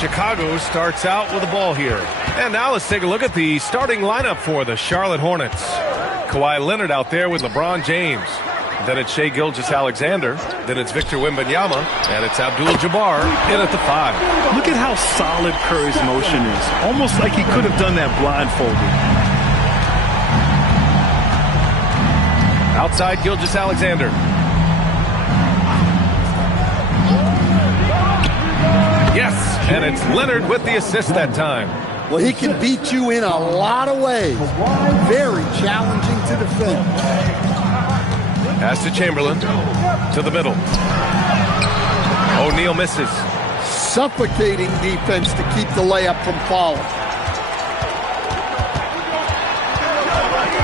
Chicago starts out with the ball here. And now let's take a look at the starting lineup for the Charlotte Hornets. Kawhi Leonard out there with LeBron James. Then it's Shai Gilgeous-Alexander. Then it's Victor Wembanyama. And it's Abdul-Jabbar in at the 5. Look at how solid Curry's motion is. Almost like he could have done that blindfolded. Outside Gilgeous-Alexander. Yes, and it's Leonard with the assist that time. Well, he can beat you in a lot of ways. Very challenging to defend. Pass to Chamberlain. To the middle. O'Neal misses. Suffocating defense to keep the layup from falling.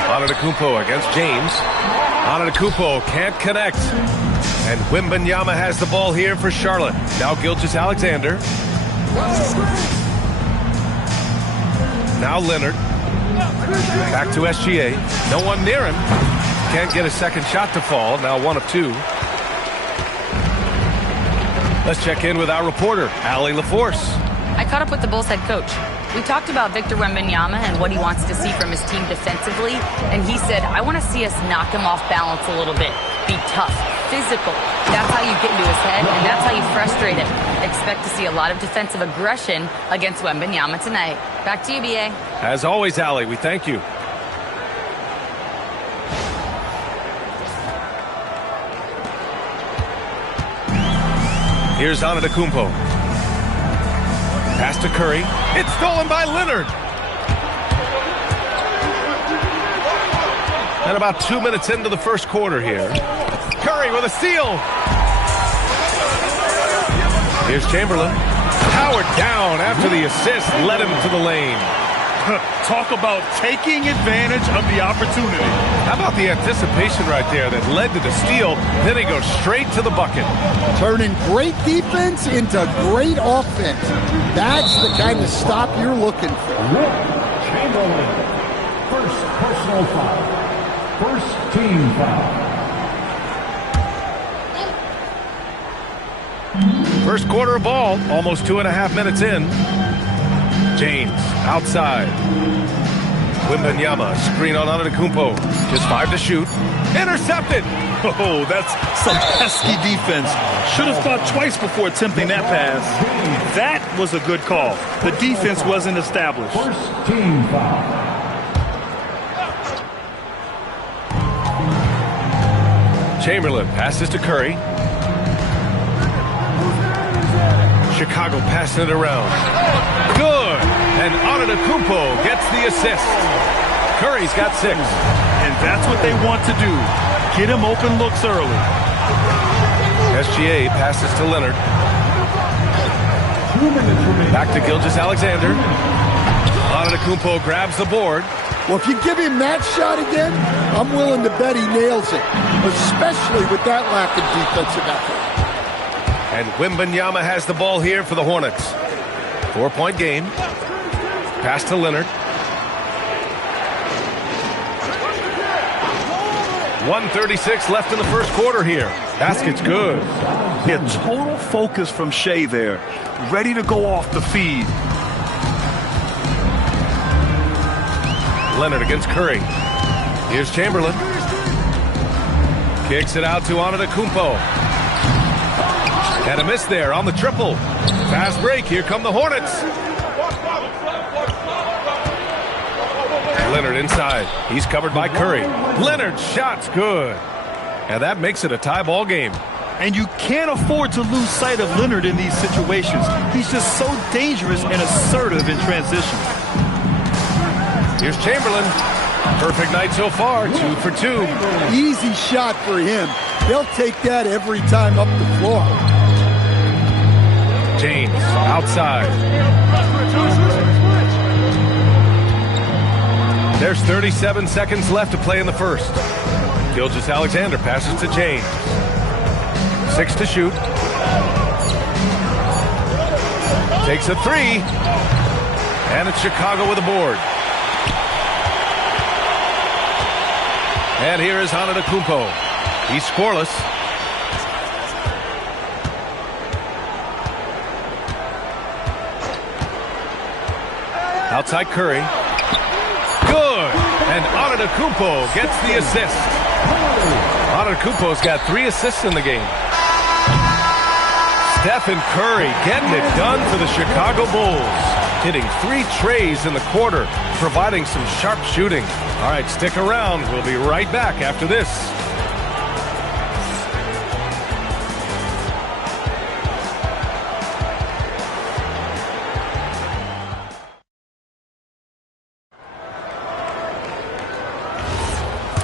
Antetokounmpo against James. Antetokounmpo can't connect. And Wembanyama has the ball here for Charlotte. Now Gilgeous-Alexander. Now Leonard. Back to SGA. No one near him. Can't get a second shot to fall. Now 1 of 2. Let's check in with our reporter, Allie LaForce. I caught up with the Bulls head coach. We talked about Victor Wembanyama and what he wants to see from his team defensively, and he said, I want to see us knock him off balance a little bit. Be tough, physical. That's how you get into his head, and that's how you frustrate him. Expect to see a lot of defensive aggression against Wembanyama tonight. Back to you, B.A. As always, Allie, we thank you. Here's Antetokounmpo. Pass to Curry. It's stolen by Leonard. And about 2 minutes into the first quarter here. Curry with a steal. Here's Chamberlain. Powered down after the assist led him to the lane. Talk about taking advantage of the opportunity. How about the anticipation right there that led to the steal? Then he goes straight to the bucket. Turning great defense into great offense. That's the kind of stop you're looking for. Chamberlain, first personal foul. First team foul. First quarter of ball, almost 2.5 minutes in. James, outside. Wembanyama, screen on Antetokounmpo. Just 5 to shoot. Intercepted! Oh, that's some pesky defense. Should have thought twice before attempting that pass. That was a good call. The defense wasn't established. First team foul. Chamberlain passes to Curry. Chicago passing it around. Good! And Antetokounmpo gets the assist. Curry's got 6. And that's what they want to do. Get him open looks early. SGA passes to Leonard. Back to Gilgeous-Alexander. Antetokounmpo grabs the board. Well, if you give him that shot again, I'm willing to bet he nails it, especially with that lack of defensive effort. And Wembanyama has the ball here for the Hornets. 4-point game. Pass to Leonard. 1:36 left in the first quarter here. Basket's good. Yeah, total focus from Shai there. Ready to go off the feed. Leonard against Curry. Here's Chamberlain. Kicks it out to Antetokounmpo. And a miss there on the triple. Fast break. Here come the Hornets. Leonard inside. He's covered by Curry. Leonard's shot's good. And that makes it a tie ball game. And you can't afford to lose sight of Leonard in these situations. He's just so dangerous and assertive in transition. Here's Chamberlain. Perfect night so far. 2 for 2. Easy shot for him. They'll take that every time up the floor. James outside. There's 37 seconds left to play in the first. Gilgeous-Alexander passes to James. 6 to shoot. Takes a 3. And it's Chicago with a board. And here is Antetokounmpo. He's scoreless. Outside Curry. Good. And Antetokounmpo gets the assist. Antetokounmpo's got 3 assists in the game. Stephen Curry getting it done for the Chicago Bulls. Hitting 3 trays in the quarter, providing some sharp shooting. All right, stick around. We'll be right back after this.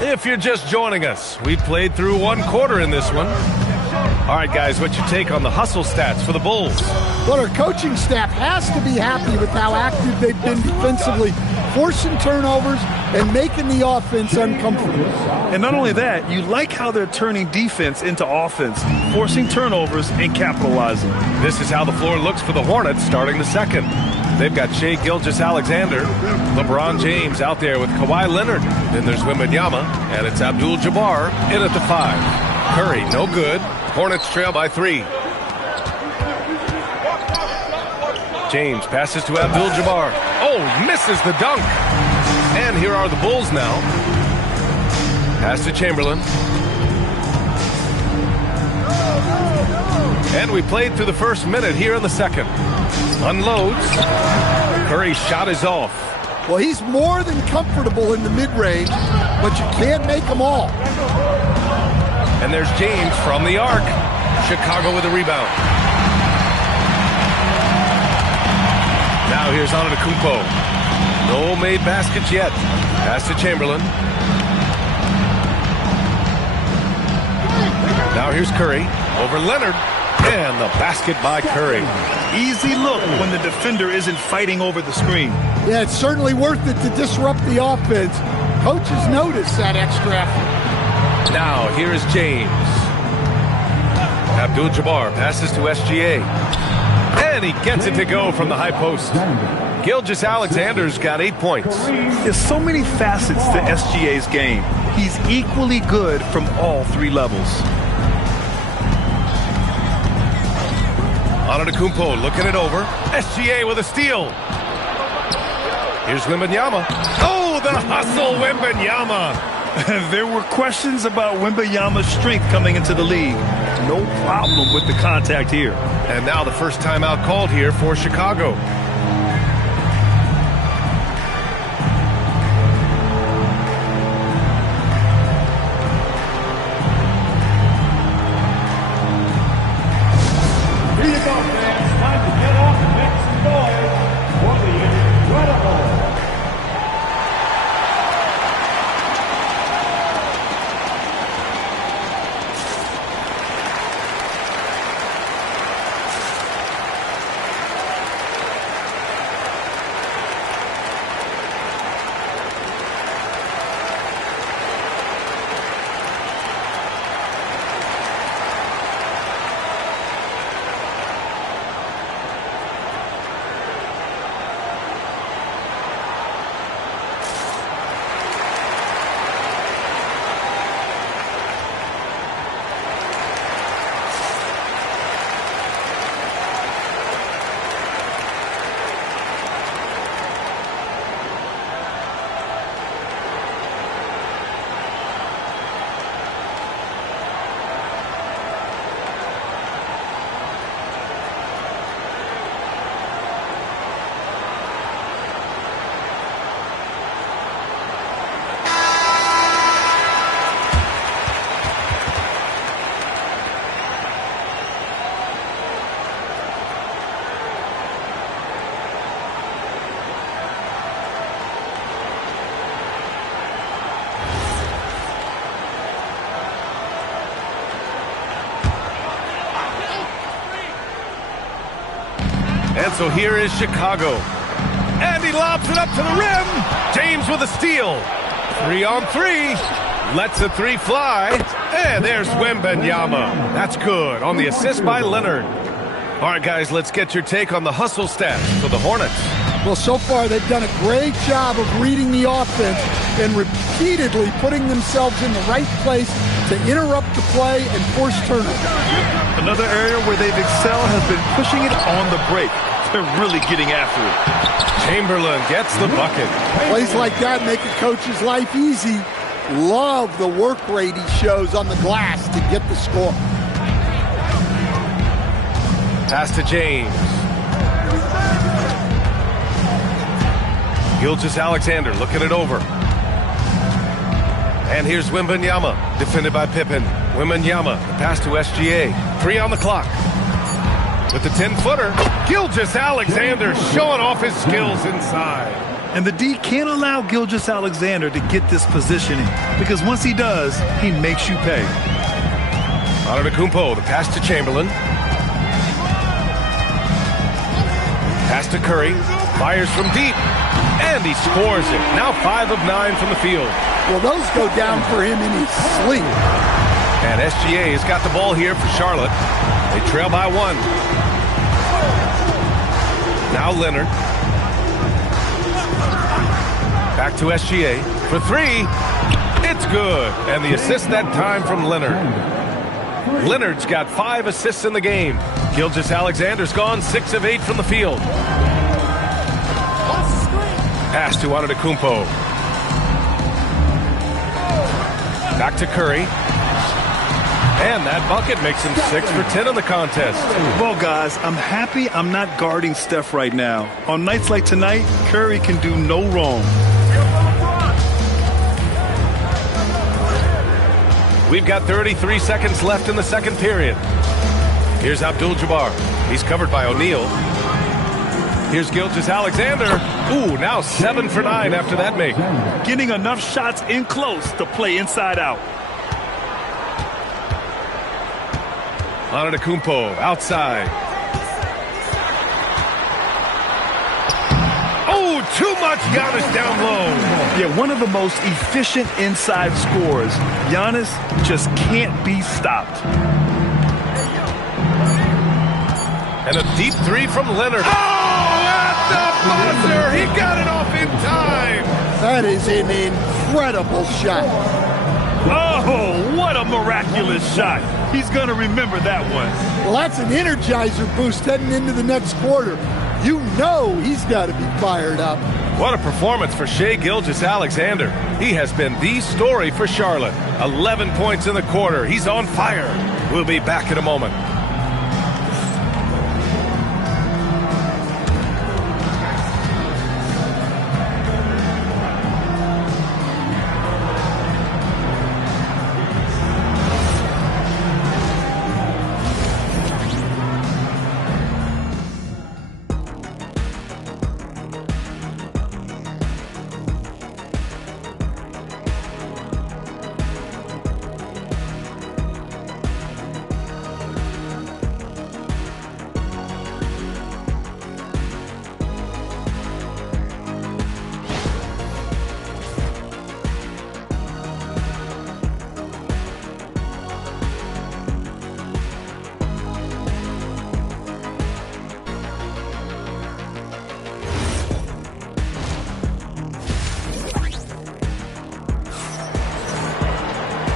If you're just joining us, we played through 1 quarter in this one. All right, guys, what's your take on the hustle stats for the Bulls? Well, our coaching staff has to be happy with how active they've been defensively, forcing turnovers and making the offense uncomfortable. And not only that, you like how they're turning defense into offense, forcing turnovers and capitalizing. This is how the floor looks for the Hornets starting the second. They've got Shai Gilgeous-Alexander, LeBron James out there with Kawhi Leonard. Then there's Wembanyama, and it's Abdul-Jabbar in at the 5. Curry, no good. Hornets trail by 3. James passes to Abdul-Jabbar. Oh, misses the dunk. And here are the Bulls now. Pass to Chamberlain. And we played through the first minute here in the second. Unloads. Curry's shot is off. Well, he's more than comfortable in the mid-range, but you can't make them all. And there's James from the arc. Chicago with a rebound. Now here's Antetokounmpo. No made baskets yet. Pass to Chamberlain. Now here's Curry over Leonard. And the basket by Curry. Easy look when the defender isn't fighting over the screen. Yeah, it's certainly worth it to disrupt the offense. Coaches notice that extra effort. Now, here is James. Abdul-Jabbar passes to SGA. And he gets it to go from the high post. Gilgeous-Alexander's got 8 points. There's so many facets to SGA's game. He's equally good from all 3 levels. Antetokounmpo looking it over. SGA with a steal. Here's Wembanyama. Oh, the hustle, Wembanyama. There were questions about Wembanyama's strength coming into the league. No problem with the contact here. And now the first timeout called here for Chicago. Here you go, fans. Time to get off and make some noise for the incredible. And so here is Chicago. And he lobs it up to the rim. James with a steal. 3-on-3. Lets the 3 fly. And there's Wembanyama. That's good on the assist by Leonard. All right, guys, let's get your take on the hustle stats for the Hornets. Well, so far they've done a great job of reading the offense and repeatedly putting themselves in the right place to interrupt the play and force turnovers. Another area where they've excelled has been pushing it on the break. They're really getting after it. Chamberlain gets the bucket. Plays like that make a coach's life easy. Love the work rate he shows on the glass to get the score. Pass to James. Gilgeous-Alexander looking it over. And here's Wembanyama, defended by Pippen. Wembanyama, the pass to SGA. 3 on the clock. With the 10-footer, Gilgeous-Alexander showing off his skills inside. And the D can't allow Gilgeous-Alexander to get this positioning, because once he does, he makes you pay. Antetokounmpo, the pass to Chamberlain. Pass to Curry, fires from deep, and he scores it. Now 5 of 9 from the field. Well, those go down for him in his sleep. And SGA has got the ball here for Charlotte. They trail by 1. Now Leonard. Back to SGA for 3. It's good. And the assist that time from Leonard. Leonard's got 5 assists in the game. Gilgeous-Alexander's gone 6 of 8 from the field. Pass to Antetokounmpo. Back to Curry. And that bucket makes him 6 for 10 in the contest. Well, guys, I'm happy I'm not guarding Steph right now. On nights like tonight, Curry can do no wrong. We've got 33 seconds left in the second period. Here's Abdul-Jabbar. He's covered by O'Neal. Here's Gilgeous-Alexander. Ooh, now 7 for 9 after that make. Getting enough shots in close to play inside out. Antetokounmpo outside. Oh, too much Giannis down low. Yeah, one of the most efficient inside scorers. Giannis just can't be stopped. And a deep 3 from Leonard. Oh, at the buzzer. He got it off in time. That is an incredible shot. Oh, what a miraculous shot. He's going to remember that one. Well, that's an energizer boost heading into the next quarter. You know he's got to be fired up. What a performance for Shai Gilgeous-Alexander. He has been the story for Charlotte. 11 points in the quarter. He's on fire. We'll be back in a moment.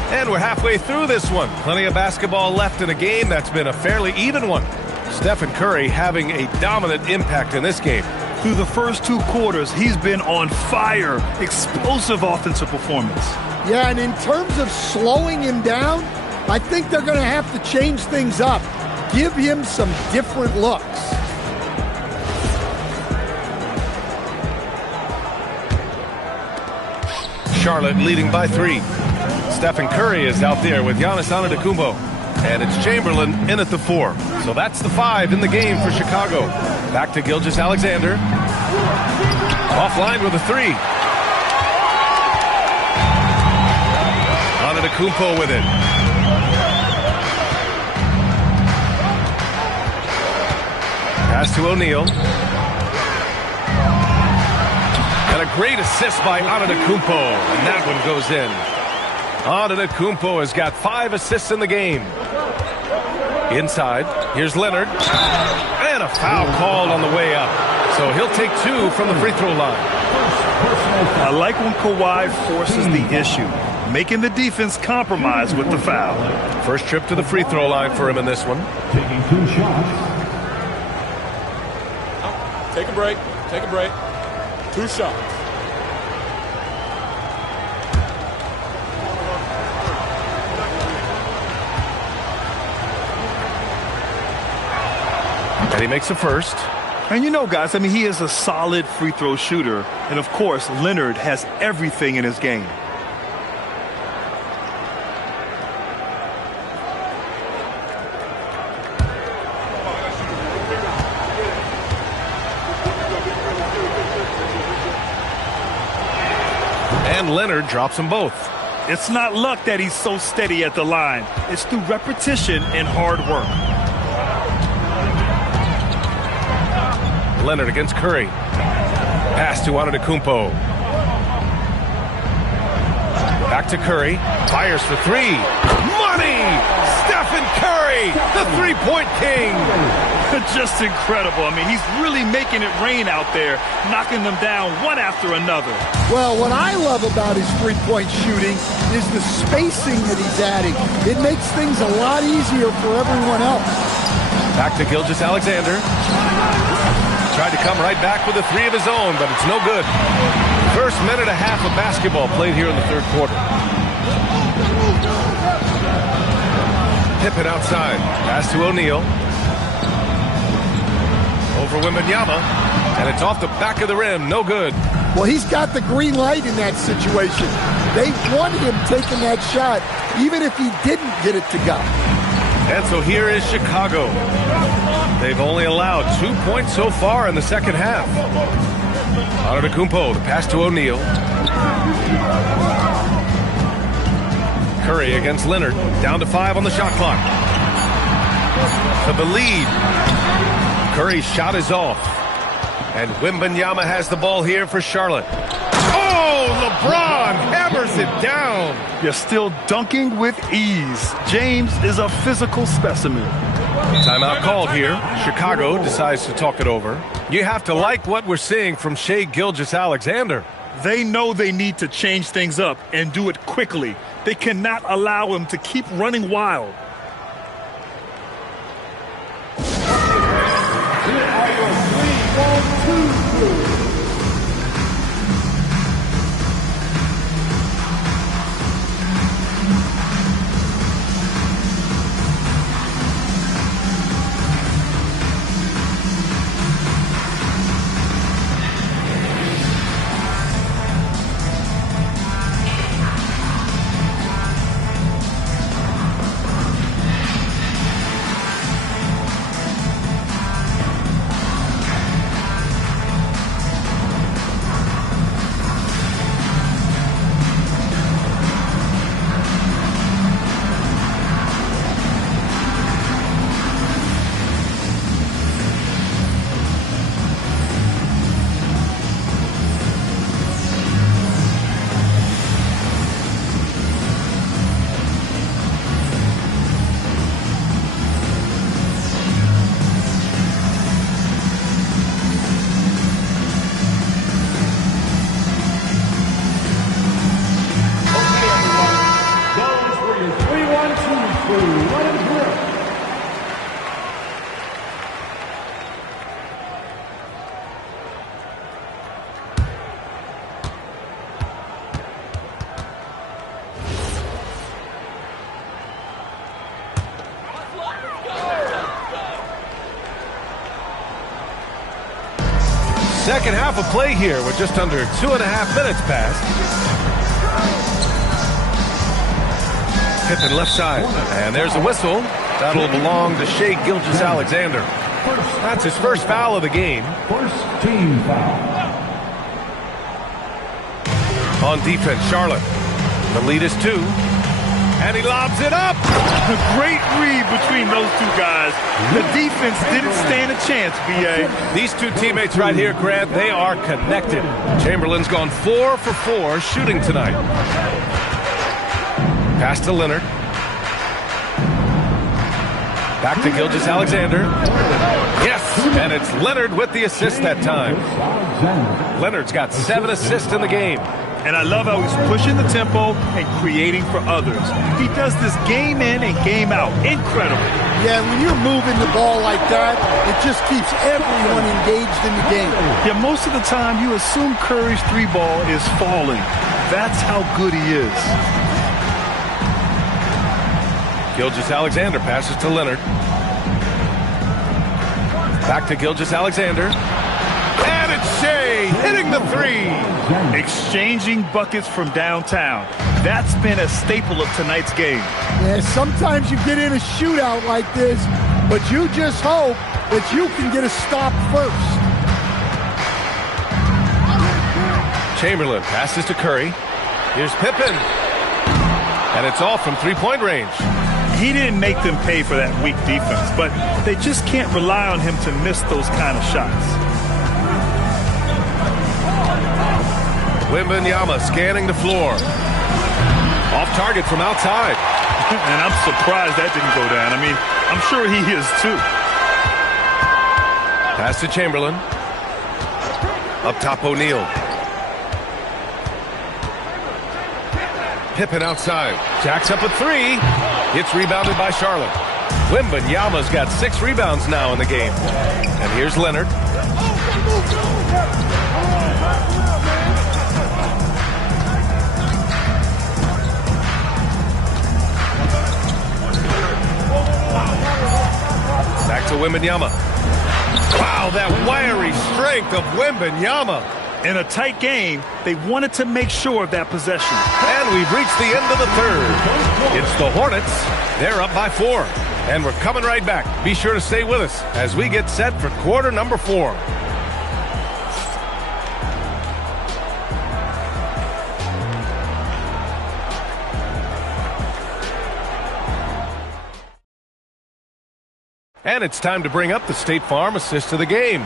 And we're halfway through this one. Plenty of basketball left in a game that's been a fairly even one. Stephen Curry having a dominant impact in this game. Through the first 2 quarters, he's been on fire. Explosive offensive performance. Yeah, and in terms of slowing him down, I think they're going to have to change things up. Give him some different looks. Charlotte leading by 3. Stephen Curry is out there with Giannis Antetokounmpo. And it's Chamberlain in at the 4. So that's the 5 in the game for Chicago. Back to Gilgeous-Alexander. Offline with a 3. Antetokounmpo with it. Pass to O'Neal. And a great assist by Antetokounmpo. And that one goes in. Antetokounmpo has got 5 assists in the game. Inside, here's Leonard. And a foul called on the way up. So he'll take 2 from the free throw line. I like when Kawhi forces the issue, making the defense compromise with the foul. First trip to the free throw line for him in this one. Taking 2 shots. Take a break. Take a break. 2 shots. And he makes the first. And you know, guys, I mean, he is a solid free throw shooter. And, of course, Leonard has everything in his game. And Leonard drops them both. It's not luck that he's so steady at the line. It's through repetition and hard work. Leonard against Curry. Pass to Antetokounmpo. Back to Curry. Fires for 3. Money! Stephen Curry, the three-point king. Just incredible. I mean, he's really making it rain out there, knocking them down one after another. Well, what I love about his three-point shooting is the spacing that he's adding. It makes things a lot easier for everyone else. Back to Gilgeous-Alexander. Tried to come right back with a 3 of his own, but it's no good. First minute and a half of basketball played here in the third quarter. Pippen outside. Pass to O'Neal. Over Wembanyama. And it's off the back of the rim. No good. Well, he's got the green light in that situation. They want him taking that shot, even if he didn't get it to go. And so here is Chicago. They've only allowed 2 points so far in the second half. Antetokounmpo, the pass to O'Neal. Curry against Leonard. Down to 5 on the shot clock. For the lead. Curry's shot is off. And Wembanyama has the ball here for Charlotte. Oh, LeBron hammers it down. You're still dunking with ease. James is a physical specimen. Timeout called here. Chicago decides to talk it over. You have to like what we're seeing from Shai Gilgeous-Alexander. They know they need to change things up and do it quickly. They cannot allow him to keep running wild. Second half of play here with just under 2.5 minutes passed. Pippen left side. And there's a whistle. That'll belong to Shai Gilgeous-Alexander. That's his first foul of the game. First team foul. On defense, Charlotte. The lead is 2. And he lobs it up. A great read between those two guys. The defense didn't stand a chance, B.A. These two teammates right here, Grant, they are connected. Chamberlain's gone 4 for 4 shooting tonight. Pass to Leonard. Back to Gilgeous-Alexander. Yes, and it's Leonard with the assist that time. Leonard's got 7 assists in the game. And I love how he's pushing the tempo and creating for others. He does this game in and game out. Incredible. Yeah, when you're moving the ball like that, it just keeps everyone engaged in the game. Yeah, most of the time you assume Curry's three ball is falling. That's how good he is. Gilgeous-Alexander passes to Leonard. Back to Gilgeous-Alexander. And it's Shea hitting the three. Exchanging buckets from downtown. That's been a staple of tonight's game. Yeah, sometimes you get in a shootout like this, but you just hope that you can get a stop first. Chamberlain passes to Curry. Here's Pippen. And it's all from three-point range. He didn't make them pay for that weak defense, but they just can't rely on him to miss those kind of shots. Wembanyama scanning the floor. Off target from outside. And I'm surprised that didn't go down. I mean, I'm sure he is too. Pass to Chamberlain. Up top, O'Neal. Pippen outside. Jacks up a three. It's rebounded by Charlotte. Wembanyama's got 6 rebounds now in the game. And here's Leonard. Back to Wembanyama. Wow, that wiry strength of Wembanyama. In a tight game, they wanted to make sure of that possession. And we've reached the end of the third. It's the Hornets. They're up by 4. And we're coming right back. Be sure to stay with us as we get set for quarter number 4. And it's time to bring up the State Farm assist of the game.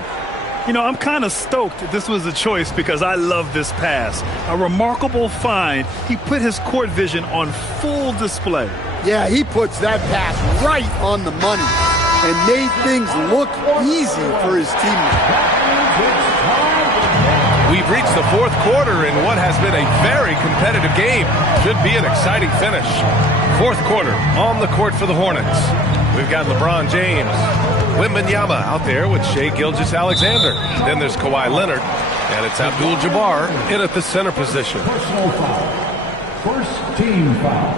You know, I'm kind of stoked this was a choice because I love this pass. A remarkable find. He put his court vision on full display. Yeah, he puts that pass right on the money and made things look easy for his teammates. We've reached the 4th quarter in what has been a very competitive game. Should be an exciting finish. 4th quarter on the court for the Hornets. We've got LeBron James, Wembanyama out there with Shea Gilgeous-Alexander. Then there's Kawhi Leonard, and it's Abdul-Jabbar in at the center position. Personal foul. First team foul.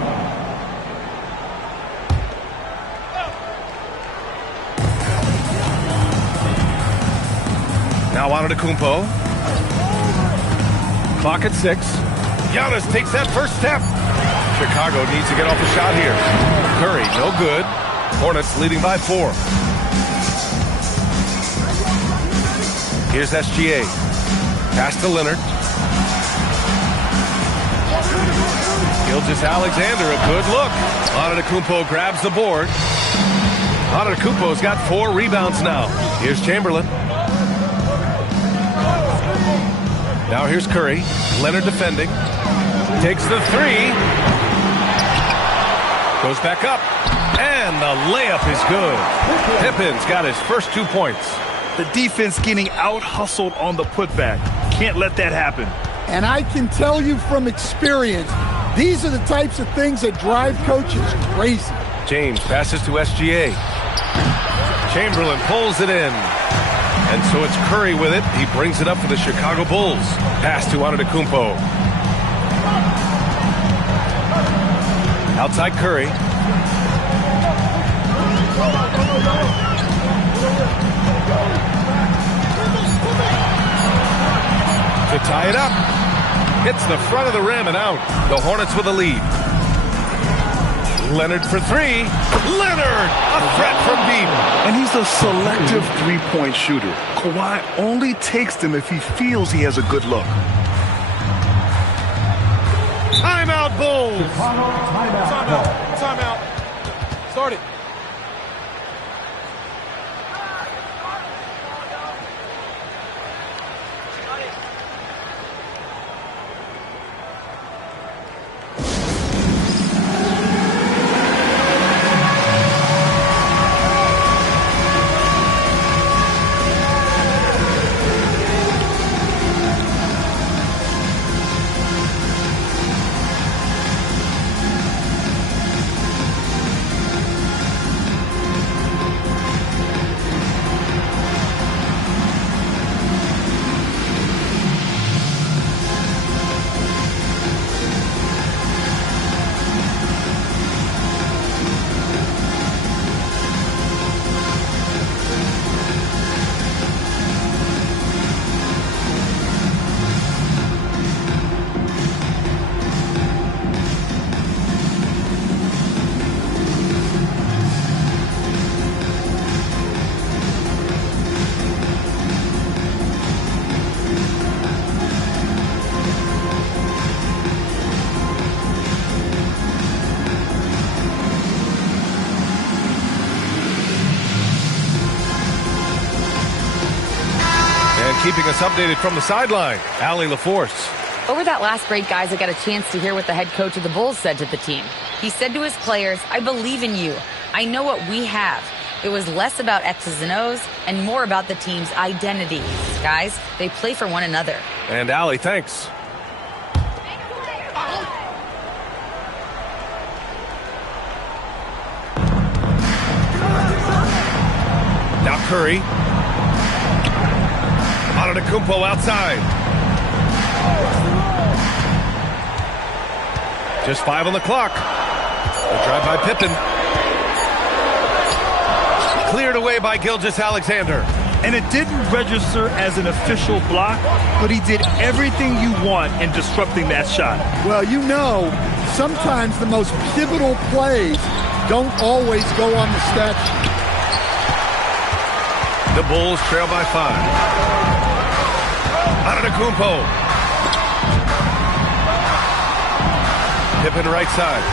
Now Antetokounmpo. Clock at 6. Giannis takes that first step. Chicago needs to get off a shot here. Curry, no good. Hornets leading by 4. Here's SGA. Pass to Leonard. Gilgeous-Alexander, a good look. Antetokounmpo grabs the board. Antetokounmpo's got 4 rebounds now. Here's Chamberlain. Now here's Curry. Leonard defending. Takes the 3. Goes back up. And the layup is good. Pippen's got his first 2 points. The defense getting out-hustled on the putback. Can't let that happen. And I can tell you from experience, these are the types of things that drive coaches crazy. James passes to SGA. Chamberlain pulls it in. And so it's Curry with it. He brings it up for the Chicago Bulls. Pass to Antetokounmpo. Outside Curry. To tie it up. Hits the front of the rim and out. The Hornets with a lead. Leonard for 3. Leonard, a threat from deep. And he's a selective three-point shooter. Kawhi only takes them if he feels he has a good look. Timeout, Bulls. Timeout. Start it. keeping us updated from the sideline, Allie LaForce. Over that last break, guys, I got a chance to hear what the head coach of the Bulls said to the team. He said to his players, I believe in you. I know what we have. It was less about X's and O's and more about the team's identity. Guys, they play for one another. And Allie, thanks. Now Curry. Antetokounmpo outside. Just 5 on the clock. The drive by Pippen. Cleared away by Gilgeous-Alexander. And it didn't register as an official block, but he did everything you want in disrupting that shot. Well, you know, sometimes the most pivotal plays don't always go on the stat sheet. The Bulls trail by 5. Antetokounmpo. Pippen right side.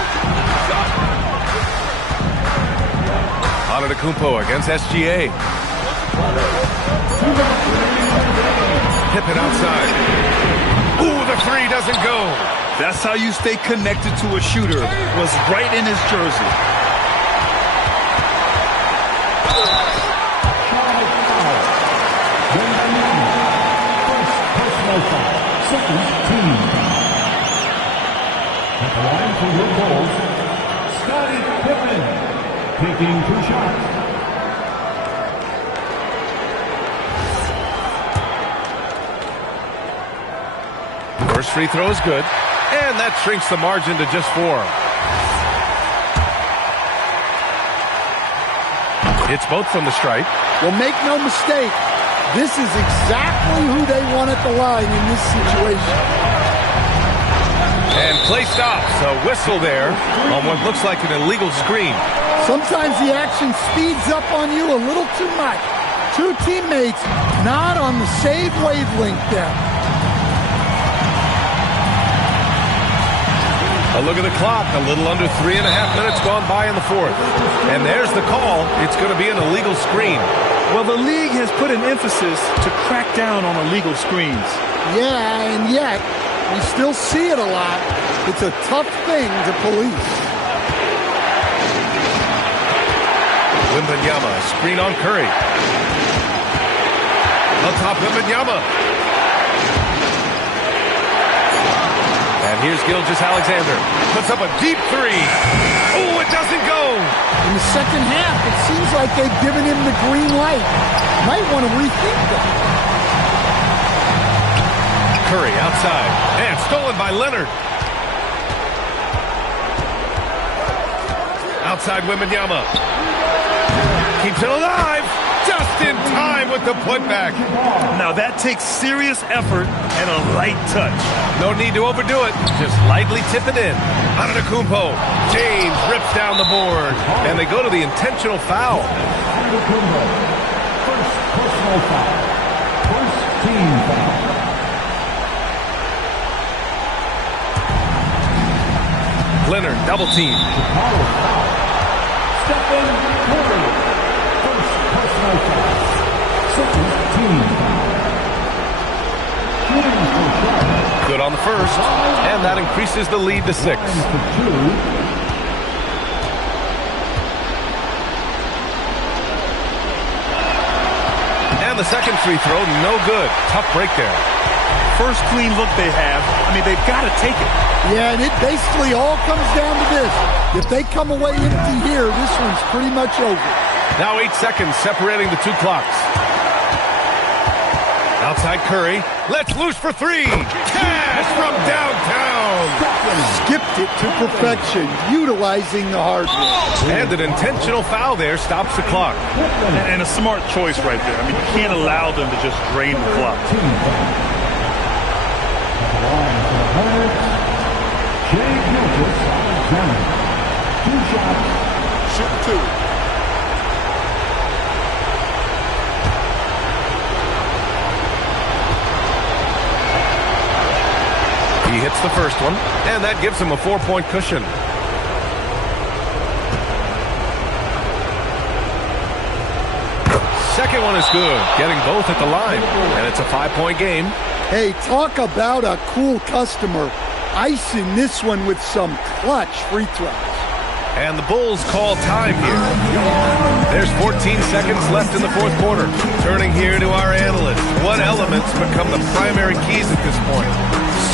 Antetokounmpo against SGA. Pippen outside. Ooh, the three doesn't go. That's how you stay connected to a shooter. Was right in his jersey. Second team. At the line for your Bulls, Scottie Pippen, taking 2 shots. First free throw is good, and that shrinks the margin to just 4. It's both from the stripe. Well, make no mistake, this is exactly who they want at the line in this situation. And play stops. A whistle there on what looks like an illegal screen. Sometimes the action speeds up on you a little too much. 2 teammates not on the same wavelength there. A look at the clock. A little under 3.5 minutes gone by in the 4th. And there's the call. It's going to be an illegal screen. Well, the league has put an emphasis to crack down on illegal screens. Yeah, and yet we still see it a lot. It's a tough thing to police. Wembanyama, screen on Curry. On top, Wembanyama. And here's Gilgeous-Alexander. Puts up a deep 3. Oh, it doesn't go. In the second half, it seems like they've given him the green light. Might want to rethink that. Curry outside. And stolen by Leonard. Outside Wembanyama. Keeps it alive. Just in time with the putback. Now that takes serious effort and a light touch. No need to overdo it. Just lightly tip it in. Antetokounmpo. James rips down the board. And they go to the intentional foul. Antetokounmpo. First personal foul. First team foul. Leonard, double team. Stephen Curry. First personal foul. Second team foul. Shooting for Charlotte. Good on the first. And that increases the lead to 6. For 2. And the second free throw, no good. Tough break there. First clean look they have. I mean, they've got to take it. Yeah, and it basically all comes down to this. If they come away empty here, this one's pretty much over. Now 8 seconds separating the 2 clocks. Outside Curry. Let's loose for 3. Cash from downtown. Skipped it to perfection, utilizing the hardware. And an intentional foul there stops the clock. And a smart choice right there. I mean, you can't allow them to just drain the clock. Line for the Hornets, Shai Gilgeous-Alexander. 2 shots. Shoot 2. He hits the first one, and that gives him a 4-point cushion. second one is good, getting both at the line. And it's a 5-point game. Hey, talk about a cool customer. Icing this one with some clutch free throws. And the Bulls call time here. There's 14 seconds left in the fourth quarter. Turning here to our analysts. What elements become the primary keys at this point?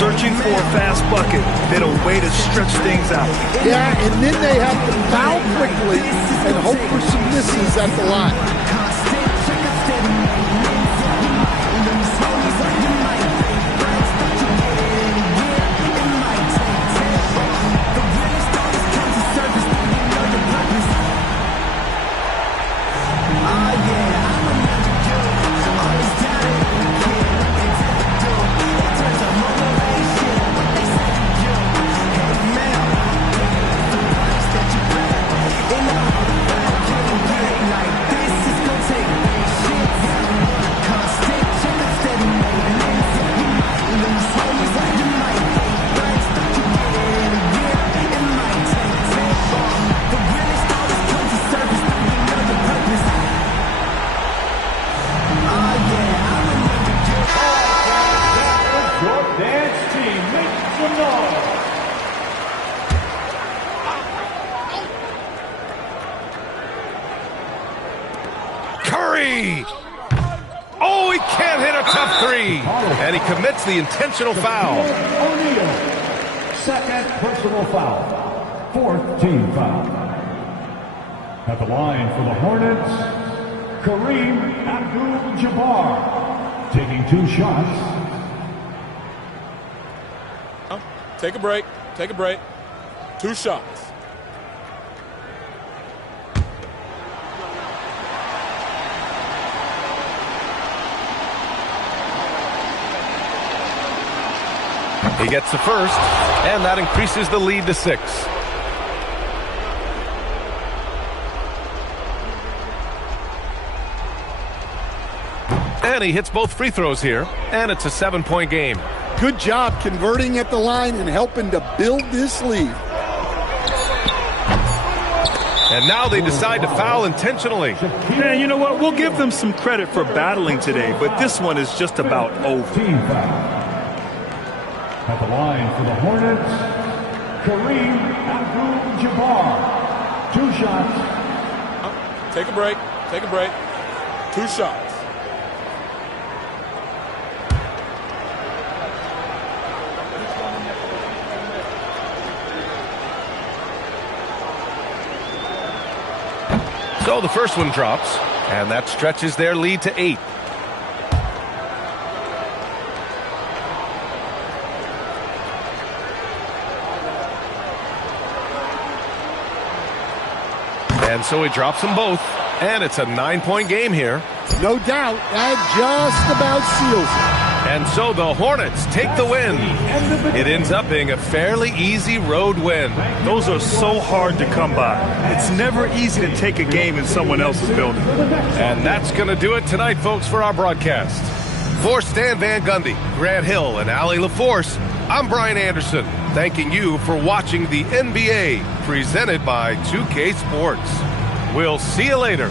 Searching for a fast bucket, then a way to stretch things out. Yeah, and then they have to foul quickly and hope for some misses at the line. Oh, he can't hit a tough three. And he commits the intentional foul. O'Neal, second personal foul. Fourth team foul. At the line for the Hornets, Kareem Abdul-Jabbar, taking 2 shots. Take a break. Take a break. 2 shots. He gets the first, and that increases the lead to 6. And he hits both free throws here, and it's a 7-point game. Good job converting at the line and helping to build this lead. And now they decide to foul intentionally. Yeah, you know what? We'll give them some credit for battling today, but this one is just about over. Team foul. At the line for the Hornets, Kareem Abdul-Jabbar. 2 shots. Take a break. Take a break. 2 shots. So the first one drops, and that stretches their lead to 8. And so he drops them both, and it's a 9-point game here. No doubt, that just about seals it. And so the Hornets take the win. It ends up being a fairly easy road win. Those are so hard to come by. It's never easy to take a game in someone else's building. And that's going to do it tonight, folks, for our broadcast. For Stan Van Gundy, Grant Hill, and Allie LaForce, I'm Brian Anderson, thanking you for watching the NBA presented by 2K Sports. We'll see you later.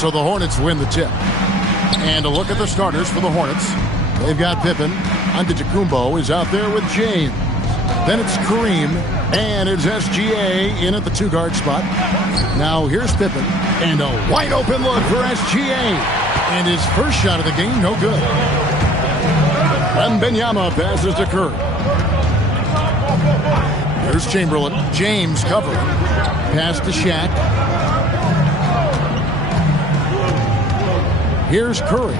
So the Hornets win the tip. And a look at the starters for the Hornets. They've got Pippen. Antetokounmpo is out there with James. Then it's Kareem. And it's SGA in at the 2-guard spot. Now here's Pippen. And a wide open look for SGA. And his first shot of the game, no good. Wembanyama passes to Curry. Here's Chamberlain. James covering. Pass to Shaq. Here's Curry.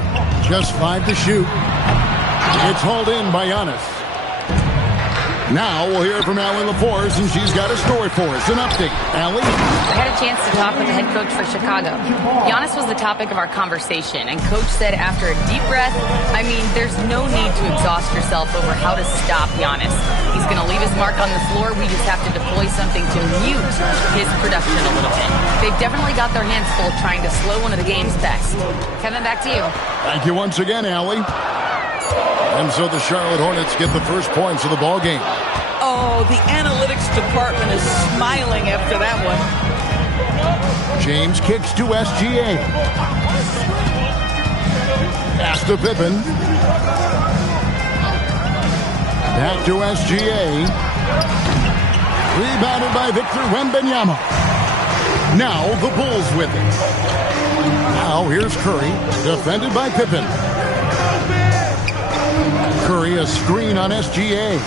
Just 5 to shoot. It's hauled in by Giannis. Now we'll hear from Allie LaForce, and she's got a story for us. An update. Allie? I had a chance to talk with the head coach for Chicago. Giannis was the topic of our conversation, and coach said after a deep breath, I mean, there's no need to exhaust yourself over how to stop Giannis. He's going to leave his mark on the floor. We just have to deploy something to mute his production a little bit. They've definitely got their hands full trying to slow one of the game's best. Kevin, back to you. Thank you once again, Allie. And so the Charlotte Hornets get the first points of the ball game. Oh, the analytics department is smiling after that one. James kicks to SGA. Pass to Pippen. Back to SGA. Rebounded by Victor Wembanyama. Now the Bulls with it. Now here's Curry. Defended by Pippen. Curry, a screen on SGA.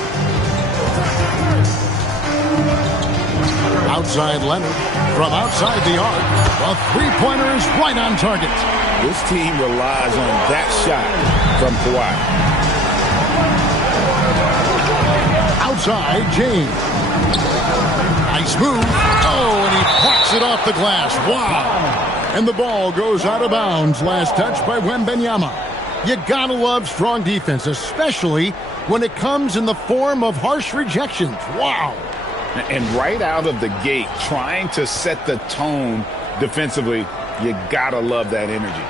Outside Leonard. From outside the arc. A three-pointer is right on target. This team relies on that shot from Kawhi. Outside, James. Nice move. Oh, and he plucks it off the glass. Wow. And the ball goes out of bounds. Last touch by Wembanyama. You gotta love strong defense, especially when it comes in the form of harsh rejections. Wow. And right out of the gate, trying to set the tone defensively, you gotta love that energy.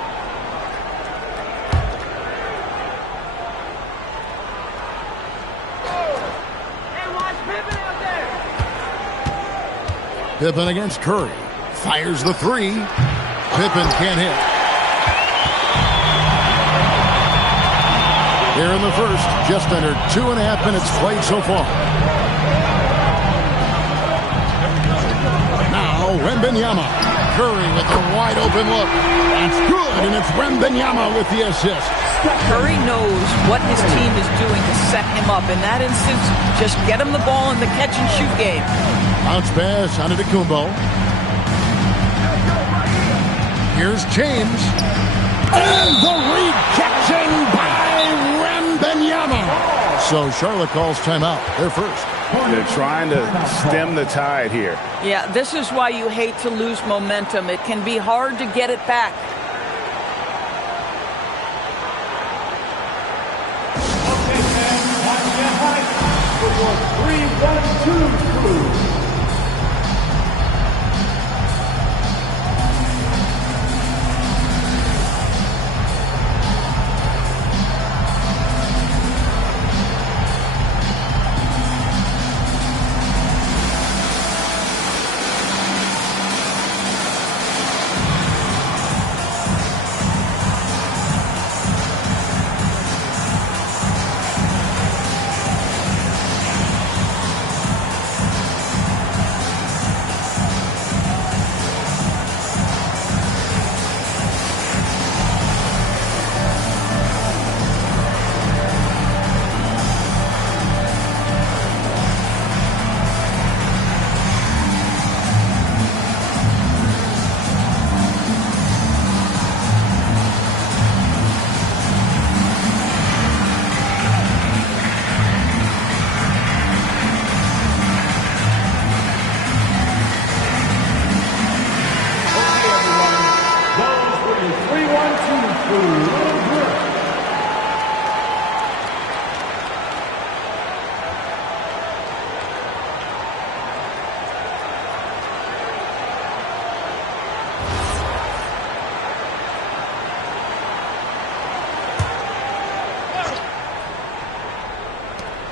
Pippen against Curry. Fires the three. Pippen can't hit. Here in the first, just under 2.5 minutes played so far. Now Wembanyama. Curry with a wide open look. That's good, and it's Wembanyama with the assist. Curry knows what his team is doing to set him up. In that instance, just get him the ball in the catch-and-shoot game. Bounce pass Antetokounmpo. Here's James. And the rejection by Wembanyama. So Charlotte calls timeout. They're first. They're trying to stem the tide here. Yeah, this is why you hate to lose momentum. It can be hard to get it back. Okay, fans, watch that high for your 3-1-2 crew.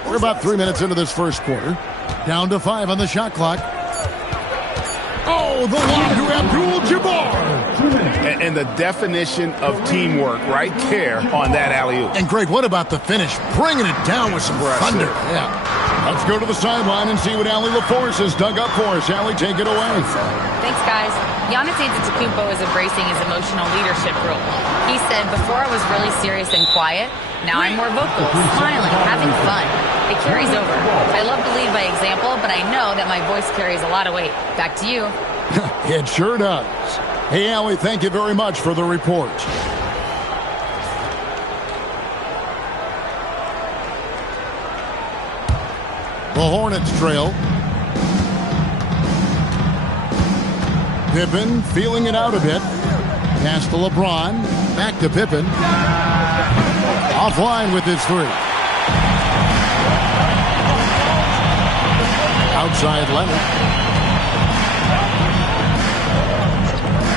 We're about 3 minutes into this first quarter. Down to 5 on the shot clock. Oh, the one to Abdul-Jabbar. And the definition of teamwork right there on that alley-oop. And Greg, what about the finish? Bringing it down with some thunder. Yeah. Let's go to the sideline and see what Allie LaForce has dug up for us. Allie, take it away. Thanks, guys. Giannis Antetokounmpo is embracing his emotional leadership role. He said, before I was really serious and quiet, now I'm more vocal, smiling, having fun. It carries over. I love to lead by example, but I know that my voice carries a lot of weight. Back to you. It sure does. Hey, Allie, thank you very much for the report. The Hornets trail. Pippen feeling it out a bit. Pass to LeBron. Back to Pippen. Offline with his three. Outside Leonard.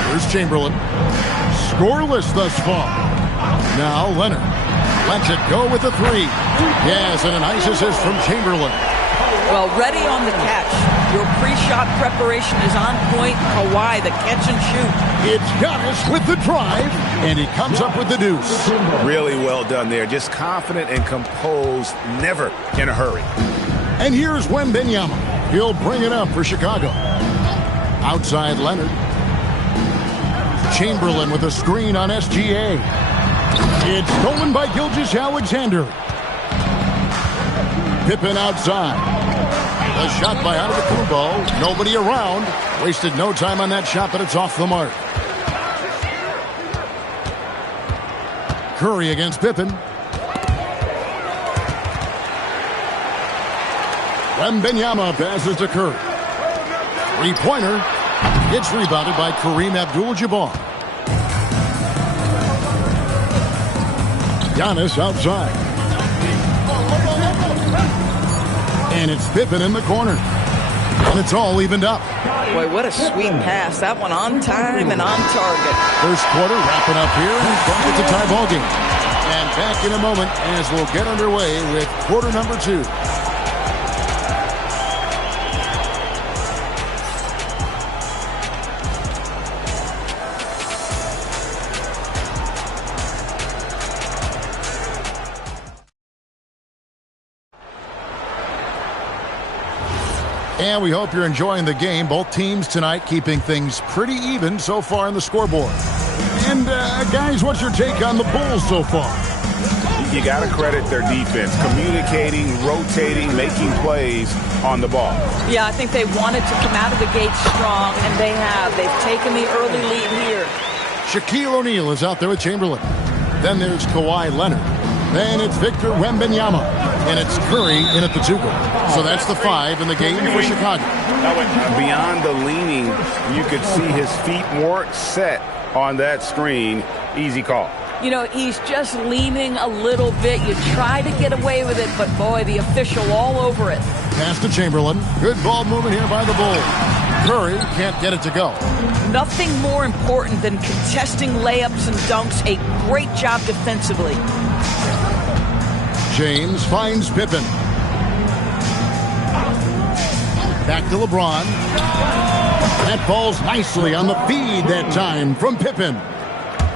Here's Chamberlain. Scoreless thus far. Now Leonard. Lets it go with the three. Yes, and a nice assist from Chamberlain. Well, ready on the catch. Your pre-shot preparation is on point. Kawhi, the catch and shoot. It's Giannis with the drive, and he comes up with the deuce. Really well done there. Just confident and composed, never in a hurry. And here's Wembanyama. He'll bring it up for Chicago. Outside Leonard. Chamberlain with a screen on SGA. It's stolen by Gilgeous-Alexander. Pippen outside. A shot by Antetokounmpo. Nobody around. Wasted no time on that shot, but it's off the mark. Curry against Pippen. Wembanyama passes to Curry. Three-pointer. It's rebounded by Kareem Abdul-Jabbar. Giannis outside. And it's Pippen in the corner. And it's all evened up. Boy, what a sweet pass. That one on time and on target. First quarter wrapping up here. And it's a tie ball game. And back in a moment as we'll get underway with quarter number 2. And we hope you're enjoying the game. Both teams tonight keeping things pretty even so far in the scoreboard. And, guys, what's your take on the Bulls so far? You got to credit their defense, communicating, rotating, making plays on the ball. Yeah, I think they wanted to come out of the gate strong, and they have. They've taken the early lead here. Shaquille O'Neal is out there with Chamberlain. Then there's Kawhi Leonard. Then it's Victor Wembanyama. And it's Curry in at the 2 goal. So that's the 5 in the game for Chicago. Beyond the leaning, you could see his feet weren't set on that screen. Easy call. You know, he's just leaning a little bit. You try to get away with it, but boy, the official all over it. Pass to Chamberlain. Good ball movement here by the Bulls. Curry can't get it to go. Nothing more important than contesting layups and dunks. A great job defensively. James finds Pippen. Back to LeBron. That falls nicely on the feed that time from Pippen.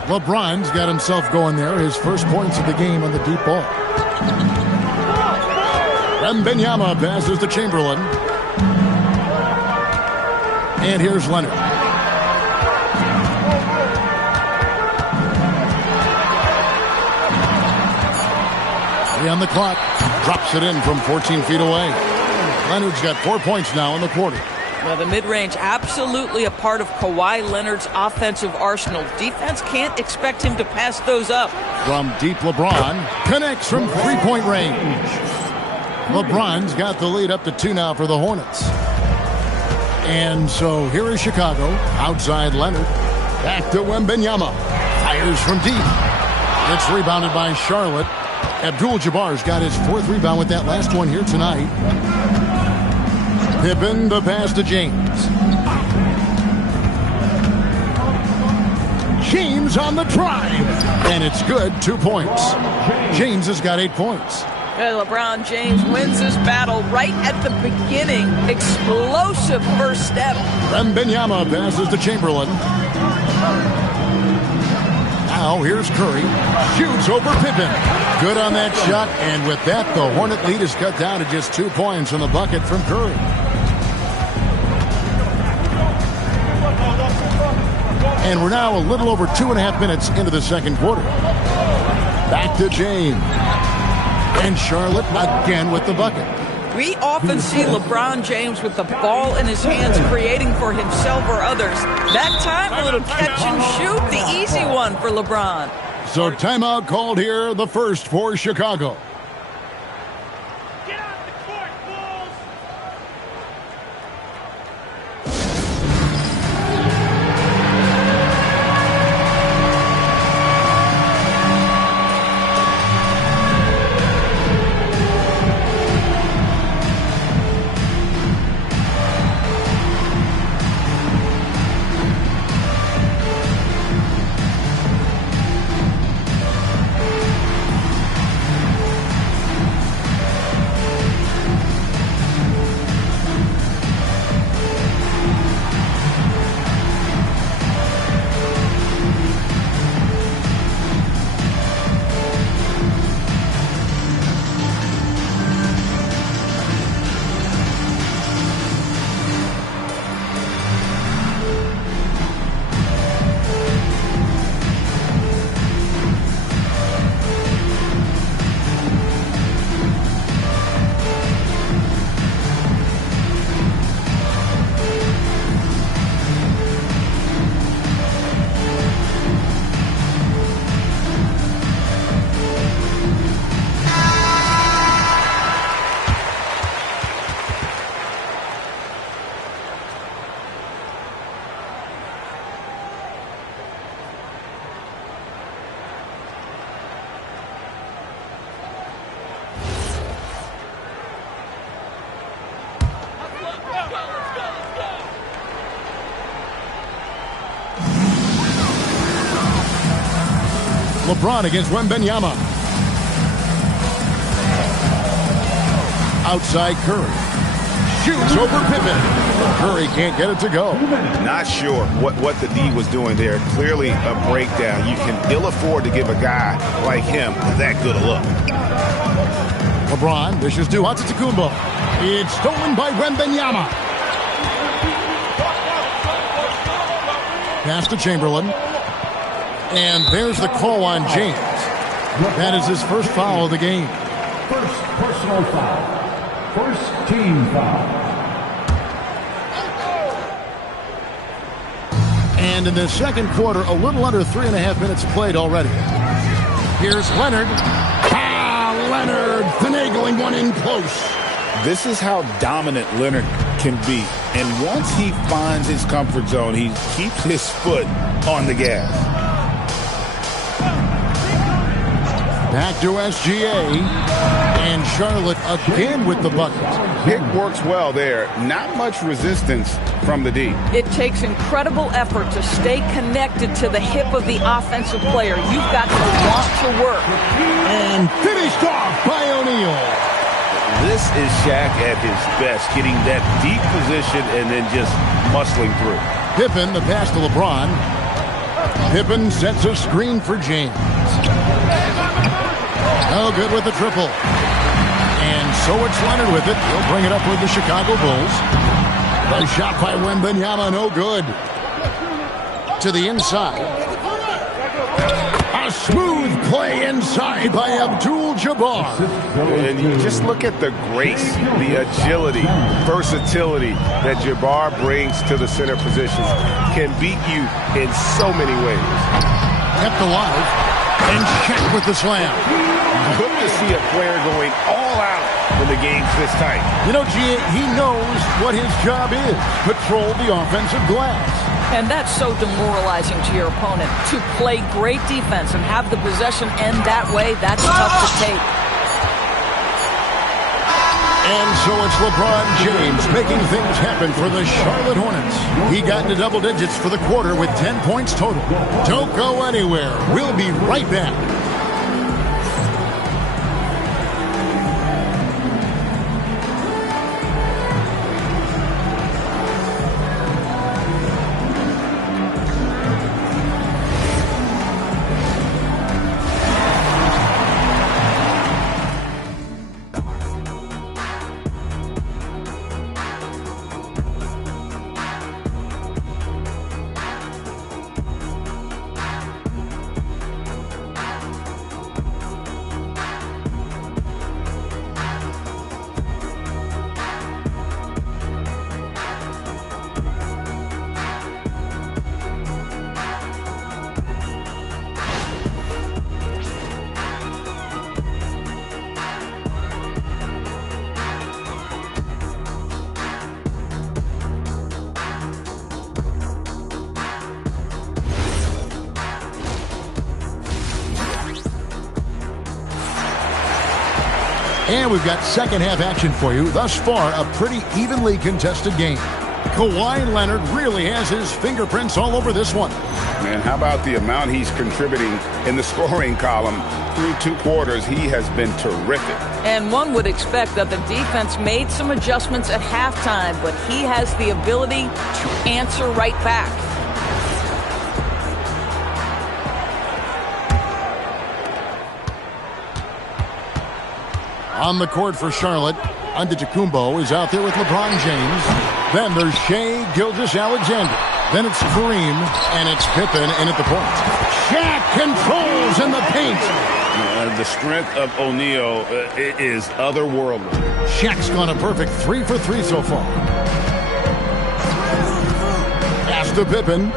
LeBron's got himself going there. His first points of the game on the deep ball. Wembanyama passes to Chamberlain. And here's Leonard. On the clock, drops it in from 14 feet away. Leonard's got 4 points now in the quarter. Well, the mid-range absolutely a part of Kawhi Leonard's offensive arsenal. Defense can't expect him to pass those up. From deep, LeBron connects from three-point range. LeBron's got the lead up to 2 now for the Hornets. And so here is Chicago. Outside Leonard. Back to Wembanyama. Fires from deep. It's rebounded by Charlotte. Abdul-Jabbar's got his 4th rebound with that last one here tonight. Pippen, the pass to James. James on the drive. And it's good, 2 points. James has got 8 points. And LeBron James wins this battle right at the beginning. Explosive first step. Wembanyama passes to Chamberlain. Now here's Curry. Shoots over Pippen. Good on that shot. And with that, the Hornet lead is cut down to just 2 points on the bucket from Curry. And we're now a little over 2.5 minutes into the second quarter. Back to James. And Charlotte again with the bucket. We often see LeBron James with the ball in his hands creating for himself or others. That time, a little catch and shoot, the easy one for LeBron. So timeout called here, the first for Chicago. Get out the court, Bulls! LeBron against Wembanyama. Outside Curry. Shoots over Pippen. Curry can't get it to go. Not sure what the D was doing there. Clearly a breakdown. You can ill afford to give a guy like him that good a look. LeBron dishes to Antetokounmpo. It's stolen by Wembanyama. Pass to Chamberlain. And there's the call on James. That is his first foul of the game. First personal foul. First team foul. And in the second quarter, a little under 3.5 minutes played already. Here's Leonard. Leonard finagling one in close. This is how dominant Leonard can be. And once he finds his comfort zone, he keeps his foot on the gas. Back to SGA. And Charlotte again with the bucket. Pick works well there. Not much resistance from the D. It takes incredible effort to stay connected to the hip of the offensive player. You've got to want to work. And finished off by O'Neal. This is Shaq at his best, getting that deep position and then just muscling through. Pippen, the pass to LeBron. Pippen sets a screen for James. Oh, good with the triple. And so it's Leonard with it. He'll bring it up with the Chicago Bulls. The shot by Wembanyama, no good. To the inside. A smooth play inside by Abdul-Jabbar. And you just look at the grace, the agility, versatility that Jabbar brings to the center positions. Can beat you in so many ways. Kept alive. And Shaq with the slam. Good to see a player going all out when the game's this tight. You know, he knows what his job is. Patrol the offensive glass. And that's so demoralizing to your opponent. To play great defense and have the possession end that way, that's tough to take. And so it's LeBron James making things happen for the Charlotte Hornets. He got into double digits for the quarter with 10 points total. Don't go anywhere. We'll be right back. And we've got second half action for you. Thus far, a pretty evenly contested game. Kawhi Leonard really has his fingerprints all over this one. Man, how about the amount he's contributing in the scoring column? Through 2 quarters, he has been terrific. And one would expect that the defense made some adjustments at halftime, but he has the ability to answer right back. On the court for Charlotte, Antetokounmpo is out there with LeBron James. Then there's Shai Gilgeous-Alexander. Then it's Kareem, and it's Pippen in at the point. Shaq controls in the paint. The strength of O'Neal is otherworldly. Shaq's gone a perfect 3 for 3 so far. Pass to Pippen.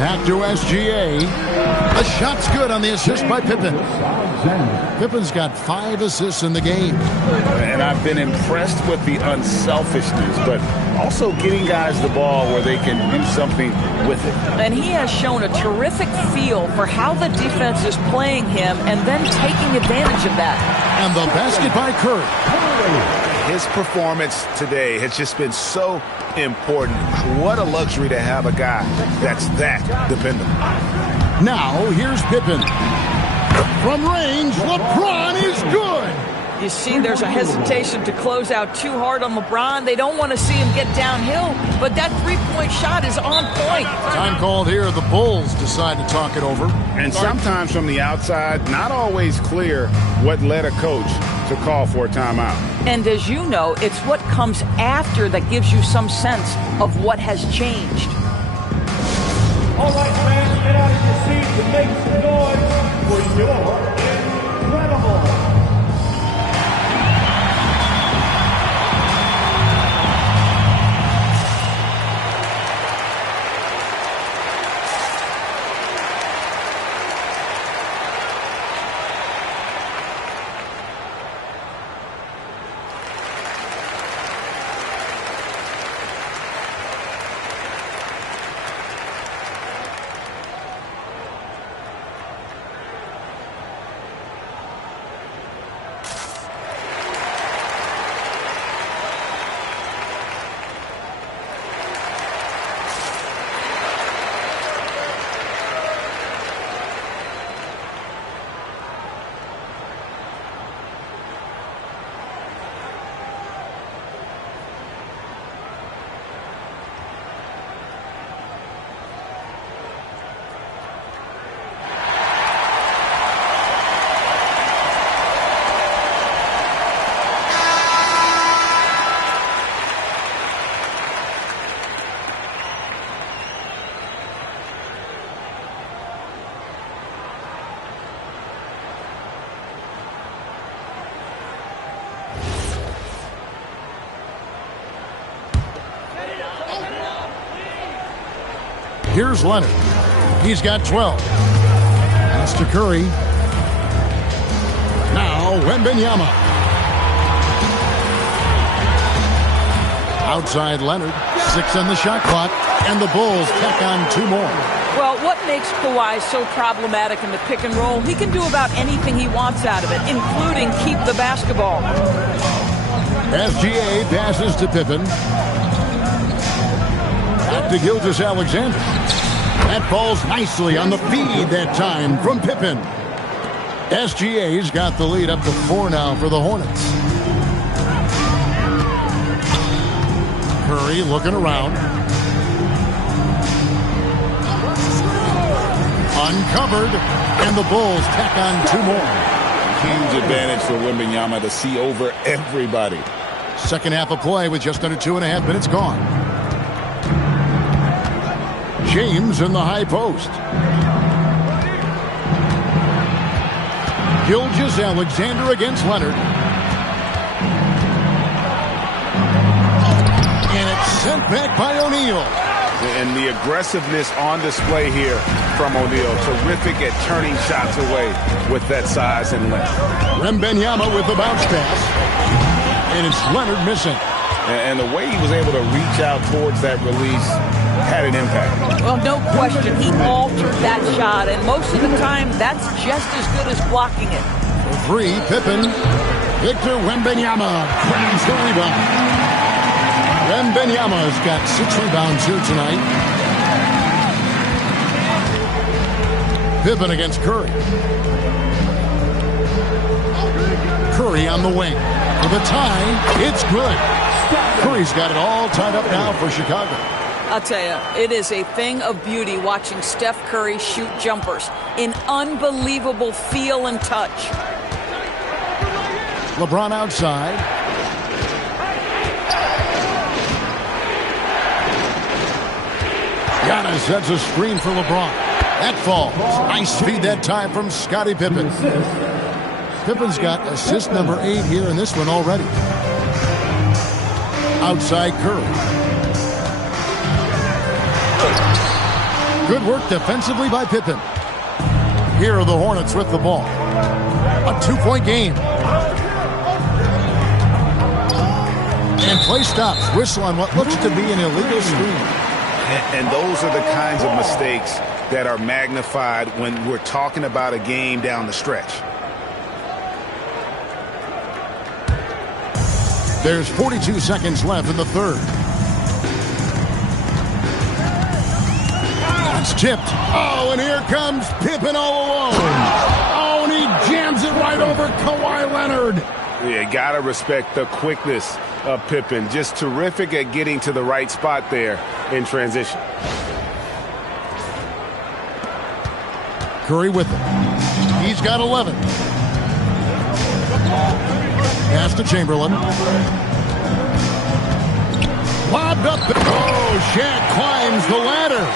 Back to SGA. The shot's good on the assist by Pippen. Pippen's got 5 assists in the game. And I've been impressed with the unselfishness, but also getting guys the ball where they can do something with it. And he has shown a terrific feel for how the defense is playing him and then taking advantage of that. And the basket by Curry. His performance today has just been so important. What a luxury to have a guy that's that dependable. Now, here's Pippen. From range, LeBron is good. You see, there's a hesitation to close out too hard on LeBron. They don't want to see him get downhill, but that three-point shot is on point. Time called here. The Bulls decide to talk it over. And sometimes from the outside, not always clear what led a coach to call for a timeout. And as you know, it's what comes after that gives you some sense of what has changed. All right, fans, get out of your seats and make some noise for your incredible. Here's Leonard. He's got 12. Pass to Curry. Now Wembanyama. Outside Leonard. 6 on the shot clock. And the Bulls tack on 2 more. Well, what makes Kawhi so problematic in the pick and roll? He can do about anything he wants out of it, including keep the basketball. SGA passes to Pippen. Back to Gilgeous-Alexander. That falls nicely on the feed that time from Pippen. SGA's got the lead up to 4 now for the Hornets. Curry looking around. Uncovered, and the Bulls tack on 2 more. Huge advantage for Wembanyama to see over everybody. Second half of play with just under 2.5 minutes gone. James in the high post. Gilgeous-Alexander against Leonard. And it's sent back by O'Neal. And the aggressiveness on display here from O'Neal. Terrific at turning shots away with that size and length. Wembanyama with the bounce pass. And it's Leonard missing. And the way he was able to reach out towards that release had an impact. Well, no question. He altered that shot, and most of the time, that's just as good as blocking it. For 3, Pippen. Victor Wembanyama grabs the rebound. Wembanyama's got 6 rebounds here tonight. Pippen against Curry. Curry on the wing. For the tie, it's good. Curry's got it all tied up now for Chicago. I'll tell you, it is a thing of beauty watching Steph Curry shoot jumpers. An unbelievable feel and touch. LeBron outside. Giannis sets a screen for LeBron. That falls. Nice feed that time from Scottie Pippen. Pippen's got assist number 8 here in this one already. Outside Curry. Good work defensively by Pippen. Here are the Hornets with the ball. A 2-point game. And play stops. Whistle on what looks to be an illegal screen. And those are the kinds of mistakes that are magnified when we're talking about a game down the stretch. There's 42 seconds left in the third. It's tipped. Oh, and here comes Pippen all alone. Oh, and he jams it right over Kawhi Leonard. Yeah, gotta respect the quickness of Pippen. Just terrific at getting to the right spot there in transition. Curry with it. He's got 11. Pass to Chamberlain. Lobbed up. Oh, Shaq climbs the ladder.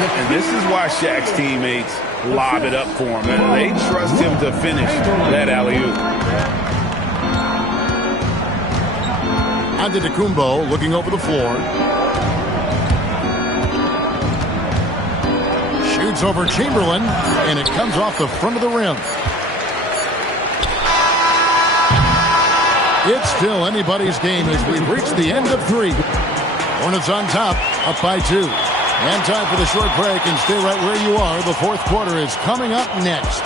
And this is why Shaq's teammates lob it up for him. And they trust him to finish that alley-oop. Antetokounmpo looking over the floor. Shoots over Chamberlain, and it comes off the front of the rim. It's still anybody's game as we've reached the end of 3. Hornets on top, up by 2. And time for the short break, and stay right where you are. The fourth quarter is coming up next.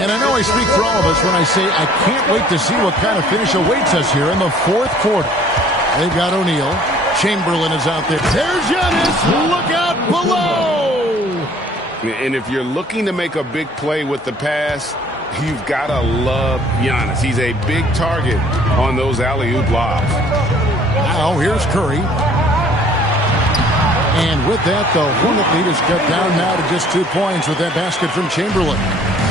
And I know I speak for all of us when I say I can't wait to see what kind of finish awaits us here in the fourth quarter. They've got O'Neal. Chamberlain is out there. There's Giannis. Look out below. And if you're looking to make a big play with the pass, you've got to love Giannis. He's a big target on those alley-oop lobs. Now here's Curry. And with that, the Hornet lead is cut down now to just 2 points with that basket from Chamberlain.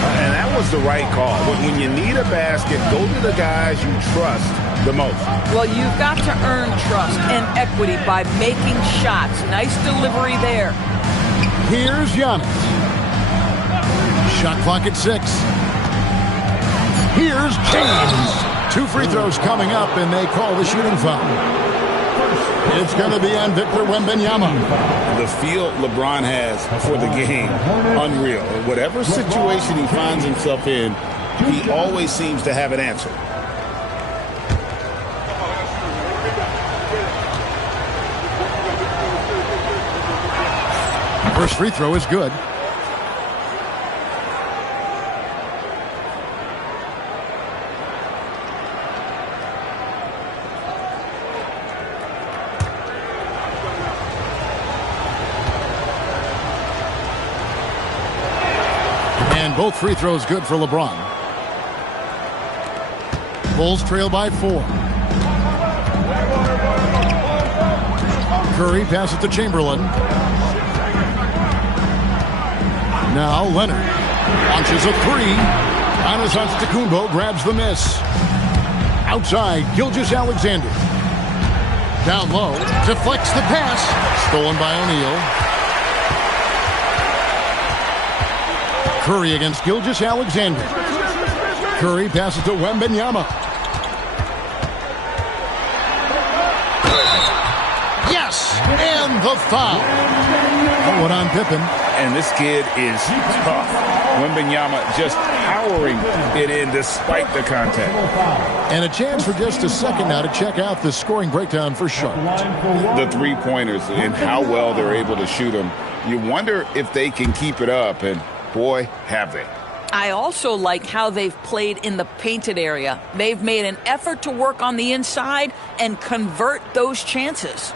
And that was the right call. When you need a basket, go to the guys you trust the most. Well, you've got to earn trust and equity by making shots. Nice delivery there. Here's Giannis. Shot clock at 6. Here's James. 2 free throws coming up, and they call the shooting foul. It's going to be on Victor Wembanyama. The feel LeBron has for the game, unreal. Whatever situation he finds himself in, he always seems to have an answer. First free throw is good. Both free throws good for LeBron. Bulls trail by 4. Curry passes to Chamberlain. Now Leonard launches a three. Giannis Antetokounmpo grabs the miss. Outside, Gilgeous-Alexander. Down low, deflects the pass. Stolen by O'Neal. Curry against Gilgeous-Alexander. Curry passes to Wembanyama. Yes! And the foul. Hold on Pippen. And this kid is tough. Wembanyama just powering it in despite the contact. And a chance for just a second now to check out the scoring breakdown for Charlotte. The three-pointers and how well they're able to shoot them. You wonder if they can keep it up, and boy, have they. I also like how they've played in the painted area. They've made an effort to work on the inside and convert those chances.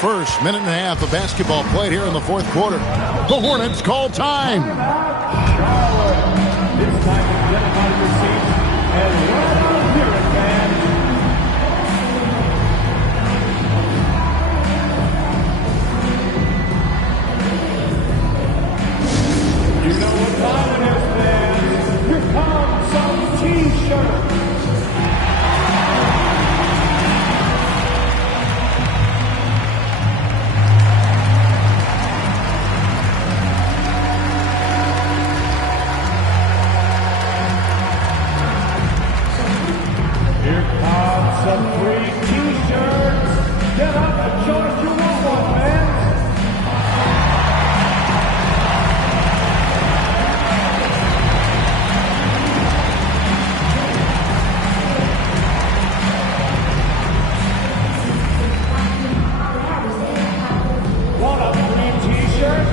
First minute and a half of basketball played here in the fourth quarter. The Hornets call time. This time to get them out of your seats and run out here at fans. You know what time it is, fans. Here comes some T-shirts. Some free T-shirts. Get up and show us you want one, man. Want a free T-shirt?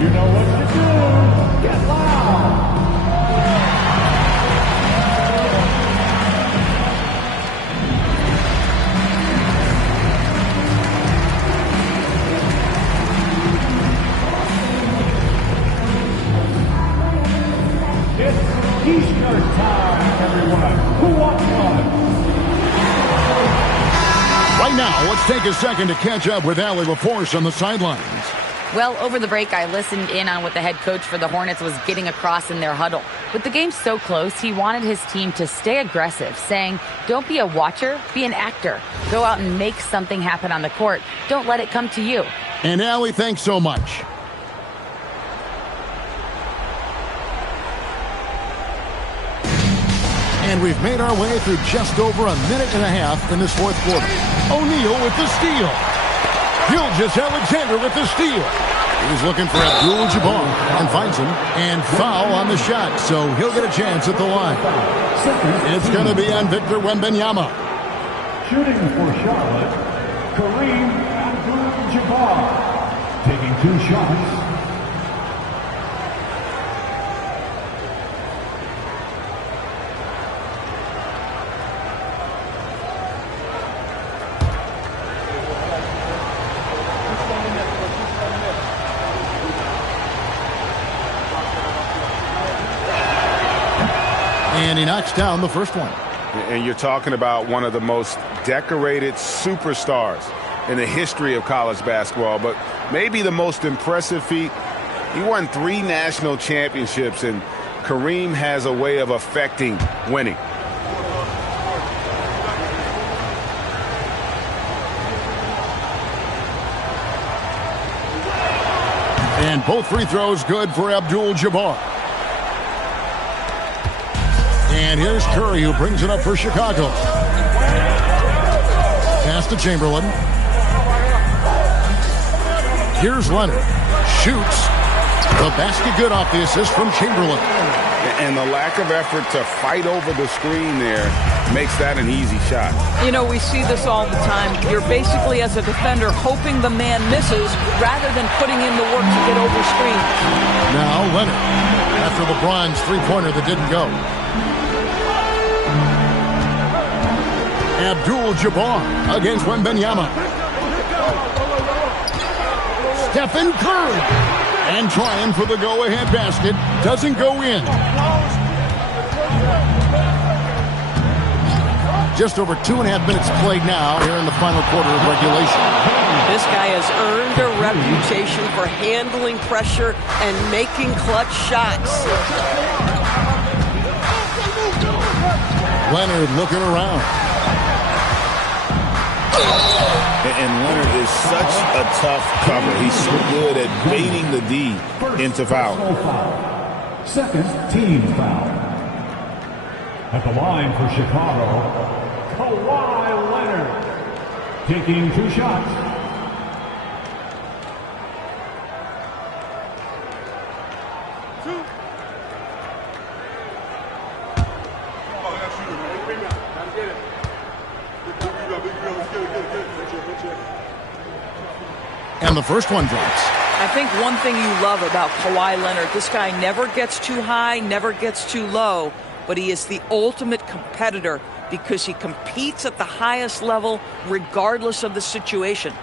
You know what to do. Get loud. T-shirt time, everyone. Who wants one? Right now, let's take a second to catch up with Allie LaForce on the sidelines. Well, over the break, I listened in on what the head coach for the Hornets was getting across in their huddle. With the game so close, he wanted his team to stay aggressive, saying, don't be a watcher, be an actor. Go out and make something happen on the court. Don't let it come to you. And Allie, thanks so much. And we've made our way through just over a minute and a half in this fourth quarter. O'Neal with the steal. Gilgeous-Alexander with the steal. He's looking for Abdul-Jabbar and finds him. And foul on the shot, so he'll get a chance at the line. It's going to be on Victor Wembanyama. Shooting for Charlotte, Kareem Abdul-Jabbar. Taking 2 shots. And he knocks down the first one. And you're talking about one of the most decorated superstars in the history of college basketball, but maybe the most impressive feat. He won 3 national championships, and Kareem has a way of affecting winning. And both free throws good for Abdul-Jabbar. And here's Curry, who brings it up for Chicago. Pass to Chamberlain. Here's Leonard. Shoots. The basket good off the assist from Chamberlain. And the lack of effort to fight over the screen there makes that an easy shot. You know, we see this all the time. You're basically, as a defender, hoping the man misses rather than putting in the work to get over screens. Now Leonard, after LeBron's three-pointer that didn't go. Abdul-Jabbar against Wembanyama. Stephen Curry. And trying for the go-ahead basket. Doesn't go in. just over 2.5 minutes played now here in the final quarter of regulation. This guy has earned a reputation for handling pressure and making clutch shots. Leonard looking around. And Leonard is such a tough cover. He's so good at baiting the D into foul. Second team foul. At the line for Chicago, Kawhi Leonard. Taking 2 shots. And the first one drops. I think one thing you love about Kawhi Leonard, this guy never gets too high, never gets too low, but he is the ultimate competitor because he competes at the highest level regardless of the situation.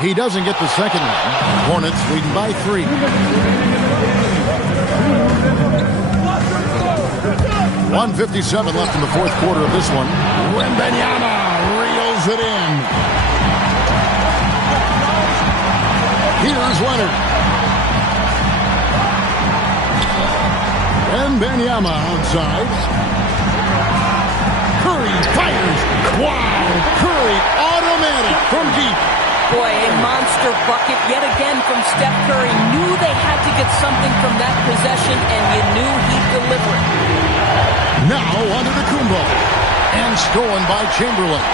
He doesn't get the second one. Hornets leading by 3. 1:57 left in the fourth quarter of this one. Wembanyama reels it in. Here's Leonard. Wembanyama outside. Curry fires. Wow! Curry automatic from deep. Boy, a monster bucket yet again from Steph Curry. Knew they had to get something from that possession, and you knew he'd deliver it. Now under the Kumbo. And stolen by Chamberlain.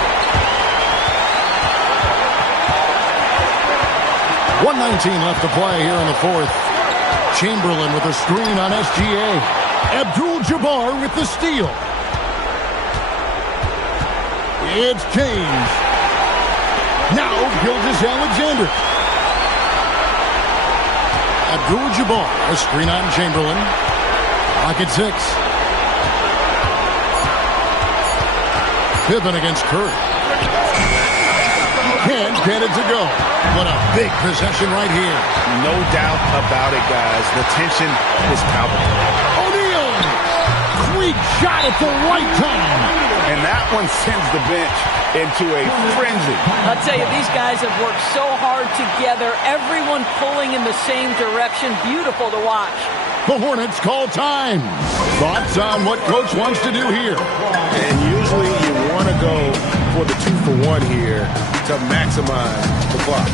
1:19 left to play here in the fourth. Chamberlain with a screen on SGA. Abdul-Jabbar with the steal. It's James. Now Gilgeous-Alexander. Abdul-Jabbar, a screen on Chamberlain. Pocket 6. Pippen against Curry. Can't get it to go. What a big possession right here. No doubt about it, guys. The tension is palpable. O'Neal! Quick shot at the right time. And that one sends the bench into a frenzy. I'll tell you, these guys have worked so hard together. Everyone pulling in the same direction. Beautiful to watch. The Hornets call time. Thoughts on what Coach wants to do here? And usually you want to go for the 2-for-1 here to maximize the clock.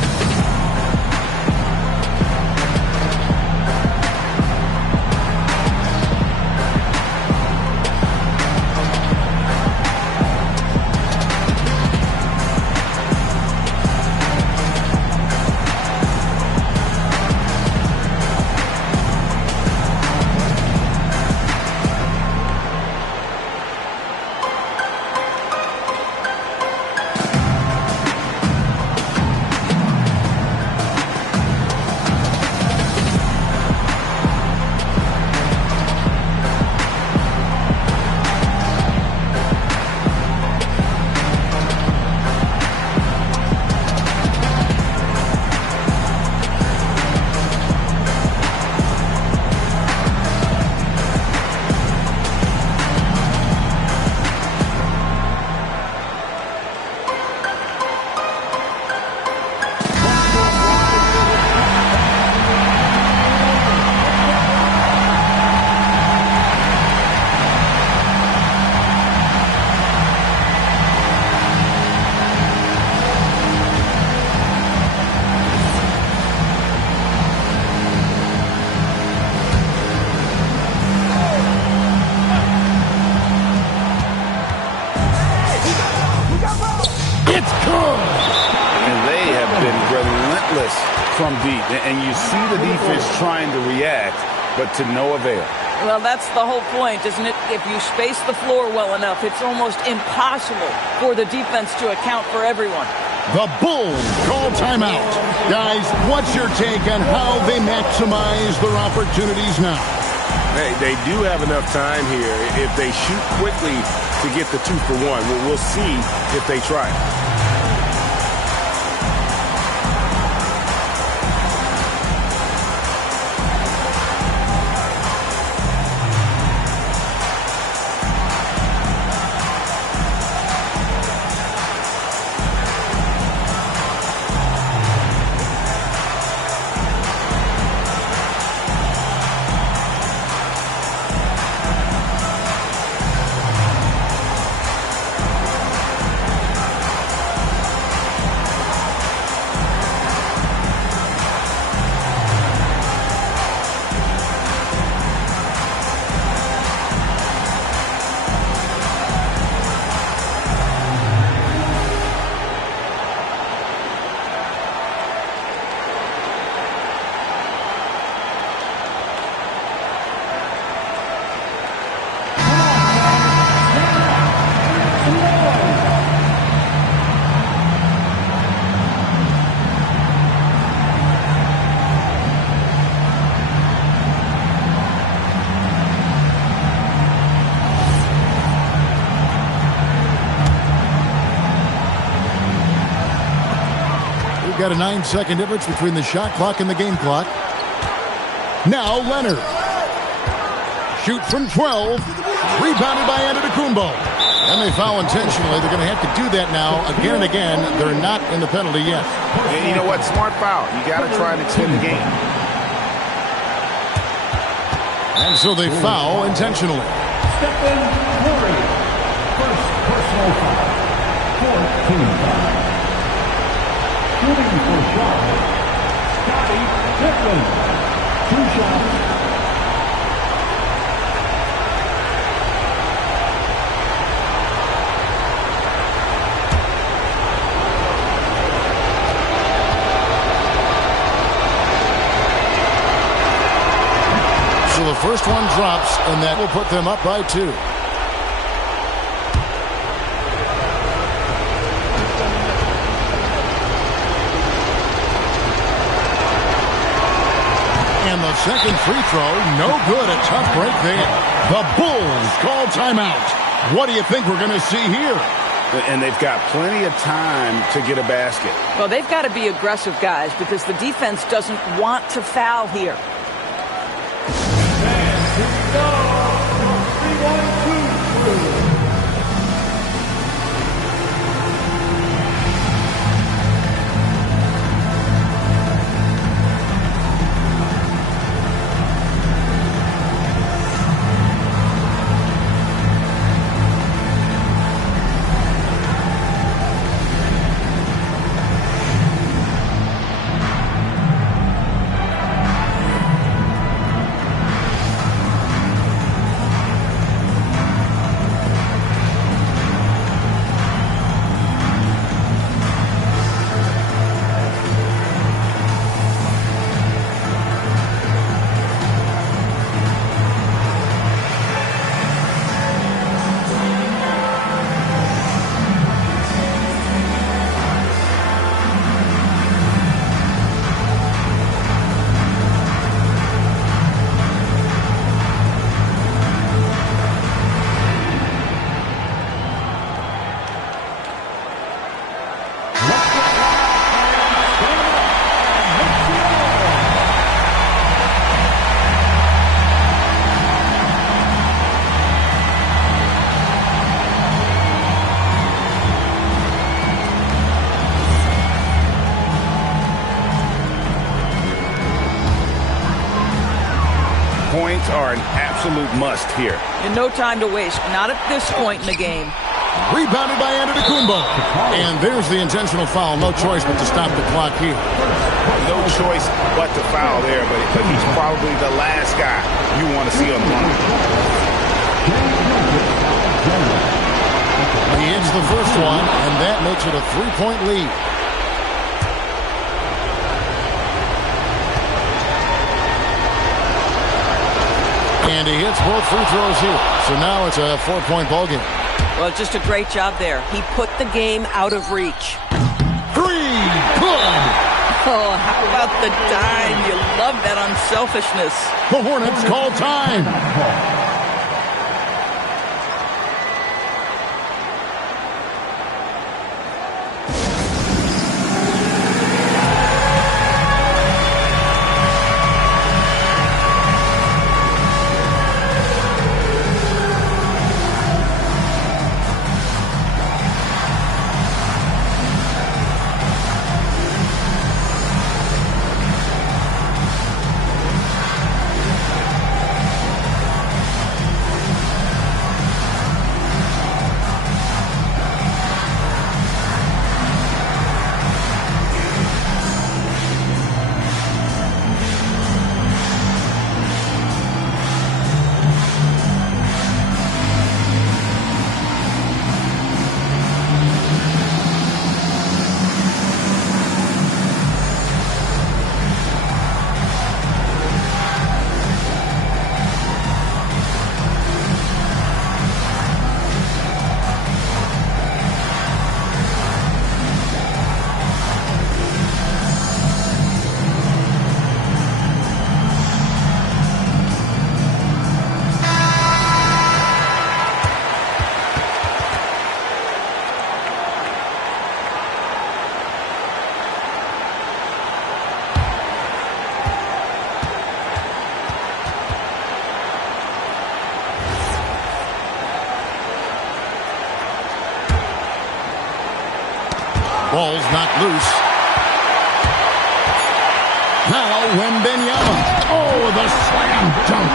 From deep, and you see the defense trying to react, but to no avail. Well, that's the whole point, isn't it? If you space the floor well enough, it's almost impossible for the defense to account for everyone. The Bulls call timeout. Guys, what's your take on how they maximize their opportunities now? Hey, they do have enough time here if they shoot quickly to get the 2-for-1. We'll see if they try. We've got a 9-second difference between the shot clock and the game clock. Now Leonard. Shoot from 12. Rebounded by Antetokounmpo. And they foul intentionally. They're going to have to do that now again and again. They're not in the penalty yet. And you know what? Smart foul. You got to try and extend the game. And so they foul intentionally. Stephen Curry. First personal foul. 4th team foul. Shooting for Charlotte. Scottie Pippen. 2 shots. So the first one drops, and that will put them up by 2. And the second free throw, no good. A tough break there. The Bulls call timeout. What do you think we're going to see here? And they've got plenty of time to get a basket. Well, they've got to be aggressive, guys, because the defense doesn't want to foul here. Points are an absolute must here. And no time to waste. Not at this point in the game. Rebounded by Antetokounmpo. And there's the intentional foul. No choice but to stop the clock here. No choice but to foul there, but he's probably the last guy you want to see on the line. He hits the first one, and that makes it a 3-point lead. And he hits both free throws here. So now it's a 4-point ball game. Well, just a great job there. He put the game out of reach. 3, good! Oh, how about the dime? You love that unselfishness. The Hornets call time. Ball's knocked loose. Now Wembanyama. Oh, the slam dunk.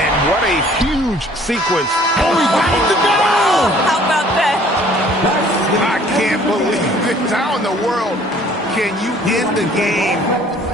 And what a huge sequence. Oh, he got it to go. How about that? I can't believe this. How in the world can you end the game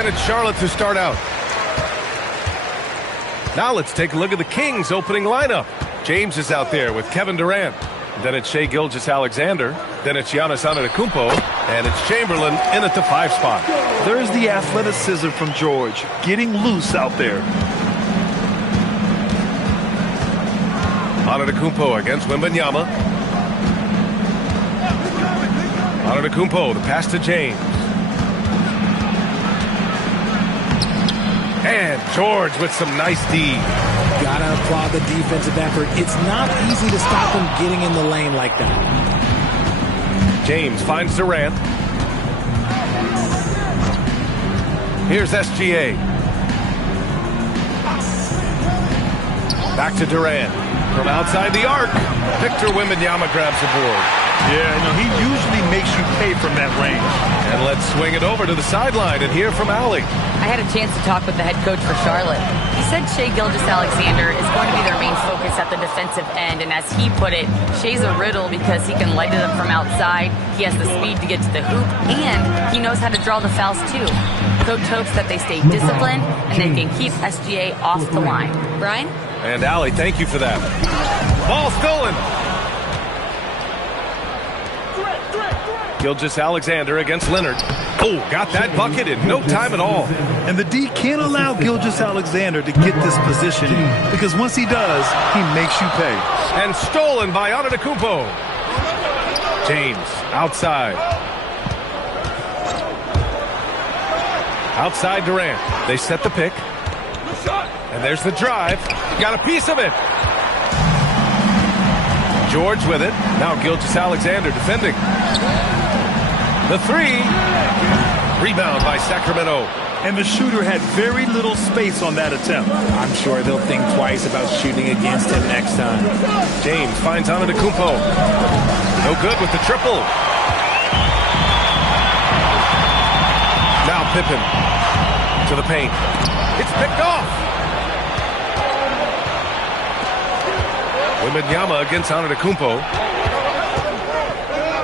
And it's Charlotte to start out. Now let's take a look at the Kings opening lineup. James is out there with Kevin Durant. Then it's Shai Gilgeous-Alexander. Then it's Giannis Antetokounmpo. And it's Chamberlain in at the 5 spot. There's the athleticism from George, getting loose out there. Antetokounmpo against Wembanyama. Antetokounmpo, the pass to James. And George with some nice D. Gotta applaud the defensive effort. It's not easy to stop him getting in the lane like that. James finds Durant. Here's SGA. Back to Durant. From outside the arc, Victor Wembanyama grabs the board. Yeah, he usually makes you pay from that range. And let's swing it over to the sideline and hear from Allie. I had a chance to talk with the head coach for Charlotte. He said Shai Gilgeous-Alexander is going to be their main focus at the defensive end. And as he put it, Shai's a riddle because he can light it up from outside. He has the speed to get to the hoop, and he knows how to draw the fouls too. Coach hopes that they stay disciplined and they can keep SGA off the line. Brian? And Allie, thank you for that. Ball stolen. Gilgeous-Alexander against Leonard. Oh, got that bucket in no time at all. And the D can't allow Gilgeous-Alexander to get this positioning because once he does, he makes you pay. And stolen by Antetokounmpo. James outside. Outside Durant. They set the pick. And there's the drive. Got a piece of it. George with it. Now Gilgeous-Alexander defending. The 3. Rebound by Sacramento. And the shooter had very little space on that attempt. I'm sure they'll think twice about shooting against him next time. James finds Antetokounmpo. No good with the triple. Now Pippen to the paint. It's picked off. Wembanyama against Antetokounmpo.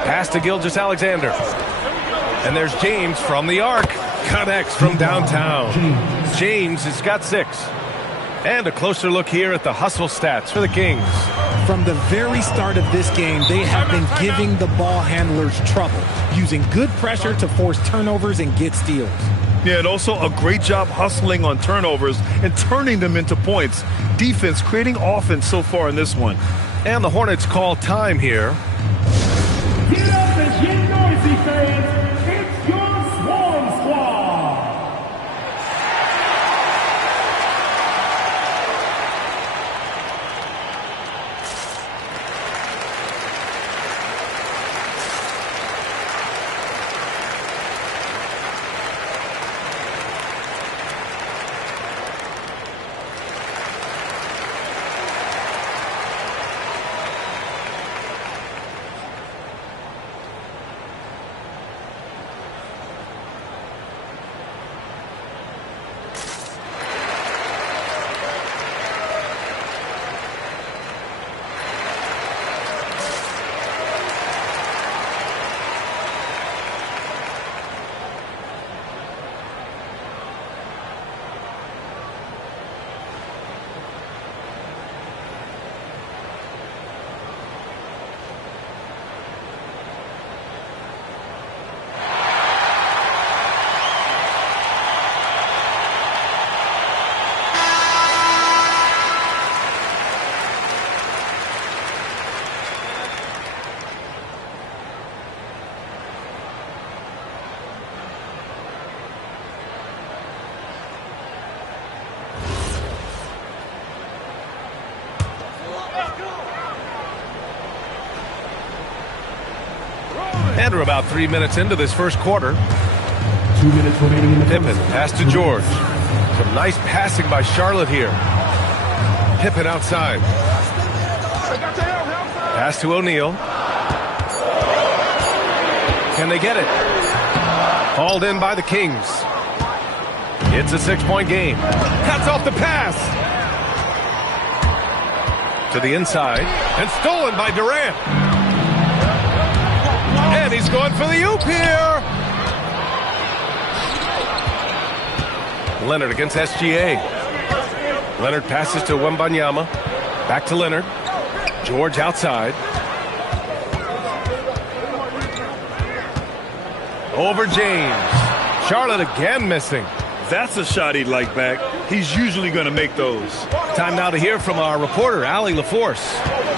Pass to Gilgeous-Alexander. And there's James from the arc. Connects from downtown. James has got 6. And a closer look here at the hustle stats for the Kings. From the very start of this game, they have been giving the ball handlers trouble, using good pressure to force turnovers and get steals. Yeah, and also a great job hustling on turnovers and turning them into points. Defense creating offense so far in this one. And the Hornets call time here. Get up and get noisy, fans. It's your Swarm Squad. And we're about 3 minutes into this first quarter. 2 minutes remaining in the Pippen, pass to George. Some nice passing by Charlotte here. Pippen outside. Pass to O'Neal. Can they get it? Hauled in by the Kings. It's a 6-point game. Cuts off the pass. To the inside. And stolen by Durant. And he's going for the oop here. Leonard against SGA. Leonard passes to Wembanyama. Back to Leonard. George outside. Over James. Charlotte again missing. That's a shot he'd like back. He's usually going to make those. Time now to hear from our reporter, Allie LaForce.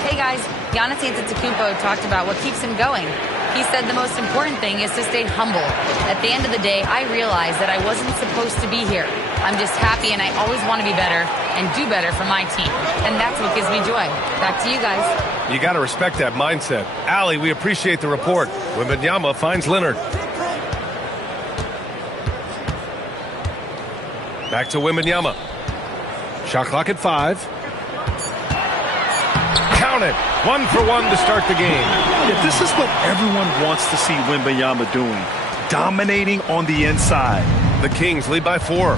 Hey guys, Giannis Antetokounmpo talked about what keeps him going. He said the most important thing is to stay humble. At the end of the day, I realized that I wasn't supposed to be here. I'm just happy and I always want to be better and do better for my team. And that's what gives me joy. Back to you guys. You got to respect that mindset. Allie, we appreciate the report. Wembanyama finds Leonard. Back to Wembanyama. Shot clock at 5. Count it. 1 for 1 to start the game. Yeah, this is what everyone wants to see Wembanyama doing. Dominating on the inside. The Kings lead by 4.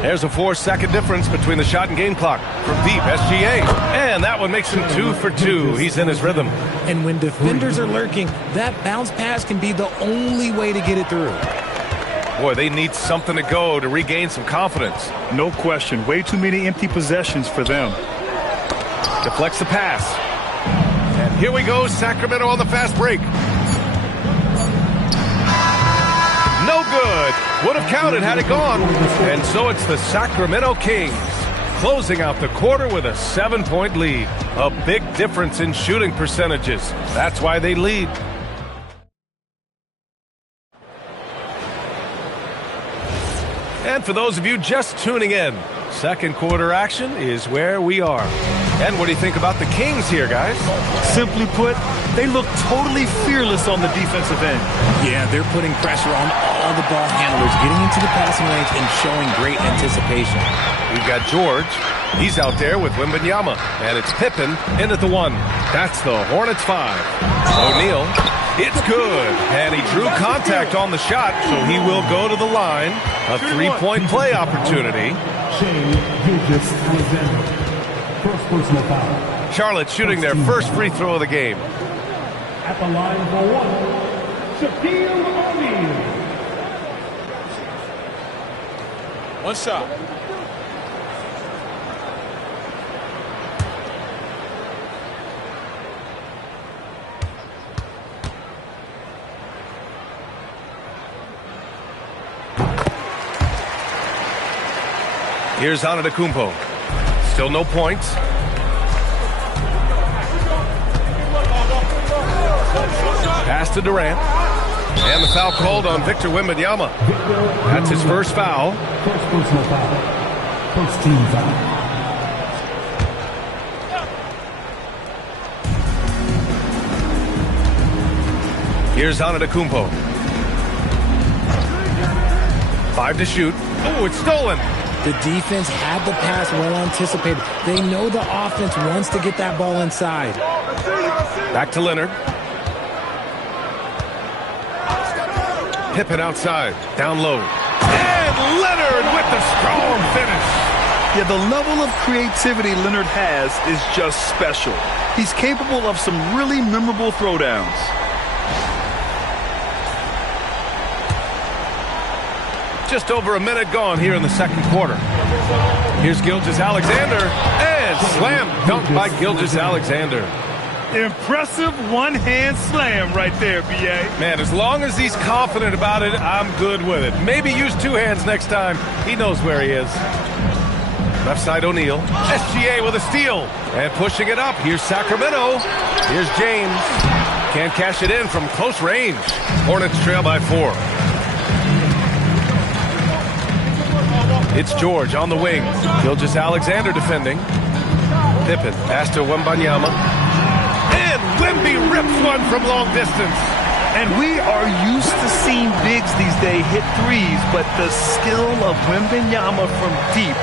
There's a 4-second difference between the shot and game clock. From deep, SGA. And that one makes him 2 for 2. He's in his rhythm. And when defenders are lurking, that bounce pass can be the only way to get it through. Boy, they need something to go to regain some confidence. No question. Way too many empty possessions for them. Deflects the pass. And here we go, Sacramento on the fast break. No good. Would have counted had it gone. And so it's the Sacramento Kings closing out the quarter with a 7-point lead. A big difference in shooting percentages. That's why they lead. And for those of you just tuning in, second quarter action is where we are. And what do you think about the Kings here, guys? Simply put, they look totally fearless on the defensive end. Yeah, they're putting pressure on all the ball handlers, getting into the passing range and showing great anticipation. We've got George. He's out there with Wembanyama. And it's Pippen in at the 1. That's the Hornets 5. O'Neal. It's good. And he drew contact on the shot, so he will go to the line. A 3-point play opportunity. First personal foul. Charlotte shooting their first free throw of the game. At the line for 1, Shaquille O'Neal. One shot. Here's Antetokounmpo. Still no points. Pass to Durant. And the foul called on Victor Wembanyama. That's his first foul. First personal foul. First team foul. Here's Antetokounmpo. 5 to shoot. Oh, it's stolen. The defense had the pass well anticipated. They know the offense wants to get that ball inside. Back to Leonard. Pippen outside. Down low. And Leonard with the strong finish. Yeah, the level of creativity Leonard has is just special. He's capable of some really memorable throwdowns. Just over a minute gone here in the second quarter. Here's Gilgeous-Alexander. And slam dunk by Gilgeous-Alexander. Impressive one-hand slam right there, B.A. Man, as long as he's confident about it, I'm good with it. Maybe use 2 hands next time. He knows where he is. Left side O'Neal. SGA with a steal. And pushing it up. Here's Sacramento. Here's James. Can't cash it in from close range. Hornets trail by 4. It's George on the wing. Gilgeous-Alexander defending. Pippen pass to Wembanyama. And Wemby rips one from long distance. And we are used to seeing bigs these days hit threes, but the skill of Wembanyama from deep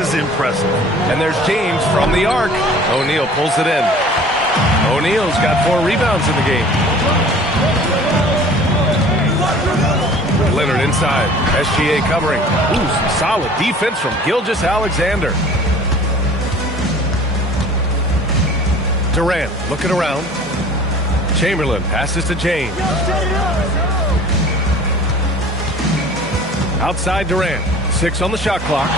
is impressive. And there's James from the arc. O'Neal pulls it in. O'Neal's got 4 rebounds in the game. Leonard inside. SGA covering. Ooh, some solid defense from Gilgeous-Alexander. Durant looking around. Chamberlain passes to James. Outside Durant. 6 on the shot clock.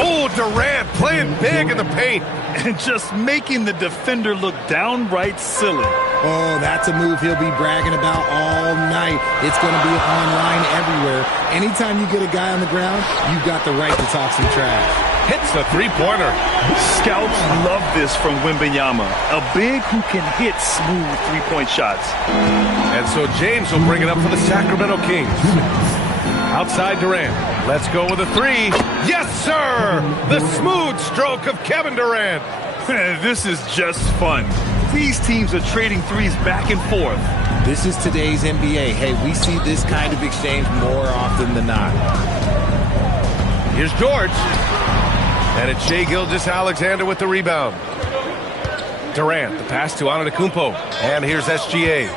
Oh, Durant playing big in the paint. And just making the defender look downright silly. Oh, that's a move he'll be bragging about all night. It's going to be online everywhere. Anytime you get a guy on the ground, you've got the right to talk some trash. Hits the three-pointer. Scouts love this from Wembanyama, a big who can hit smooth three-point shots. And so James will bring it up for the Sacramento Kings. Outside Durant. Let's go with a 3. Yes, sir! The smooth stroke of Kevin Durant. This is just fun. These teams are trading threes back and forth. This is today's NBA. Hey, we see this kind of exchange more often than not. Here's George. And it's Shai Gilgeous-Alexander with the rebound. Durant, the pass to Antetokounmpo. And here's SGA.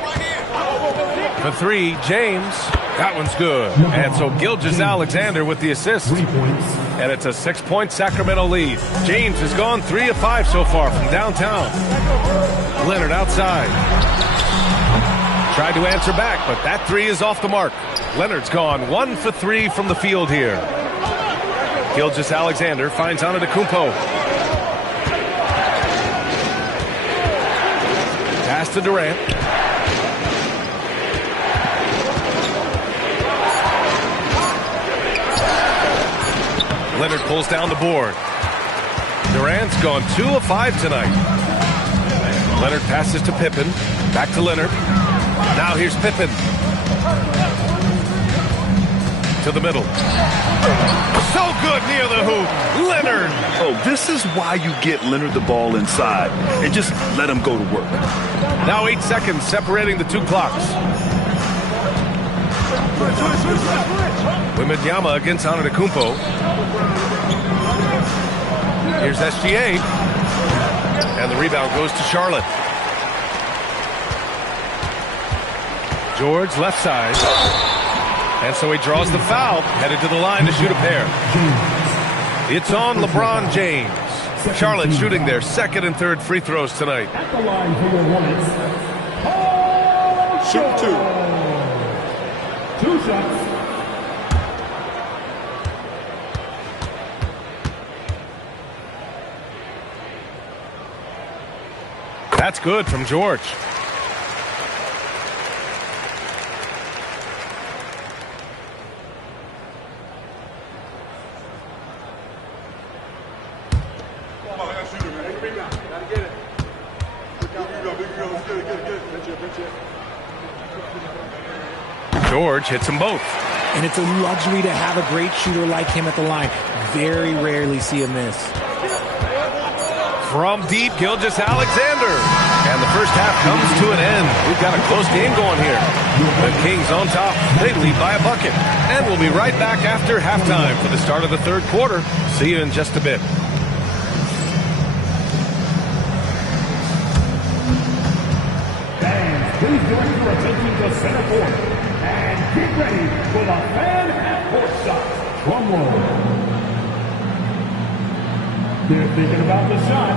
For 3, James. That one's good. And so Gilgeous-Alexander with the assist. And it's a 6-point Sacramento lead. James has gone 3 of 5 so far from downtown. Leonard outside. Tried to answer back, but that 3 is off the mark. Leonard's gone 1 for 3 from the field here. Gilgeous-Alexander finds Antetokounmpo. Pass to Durant. Leonard pulls down the board. Durant's gone 2 of 5 tonight. Leonard passes to Pippen. Back to Leonard. Now here's Pippen. To the middle. So good near the hoop. Leonard. Oh, this is why you get Leonard the ball inside and just let him go to work. Now 8 seconds separating the 2 clocks. Wembanyama against Antetokounmpo. Here's SGA. And the rebound goes to Charlotte. George left side. And so he draws the foul, headed to the line to shoot a pair. It's on LeBron James. Charlotte shooting their 2nd and 3rd free throws tonight. At the line for your Hornets, Paul George. 2 shots. That's good from George. George hits them both. And it's a luxury to have a great shooter like him at the line. Very rarely see a miss. From deep, Gilgeous-Alexander. And the first half comes to an end. We've got a close game going here. The Kings on top. They lead by a bucket. And we'll be right back after halftime for the start of the 3rd quarter. See you in just a bit. Fans, please join for attention to center court. And get ready for the fan half-court shot. Drum roll. They're thinking about the shot.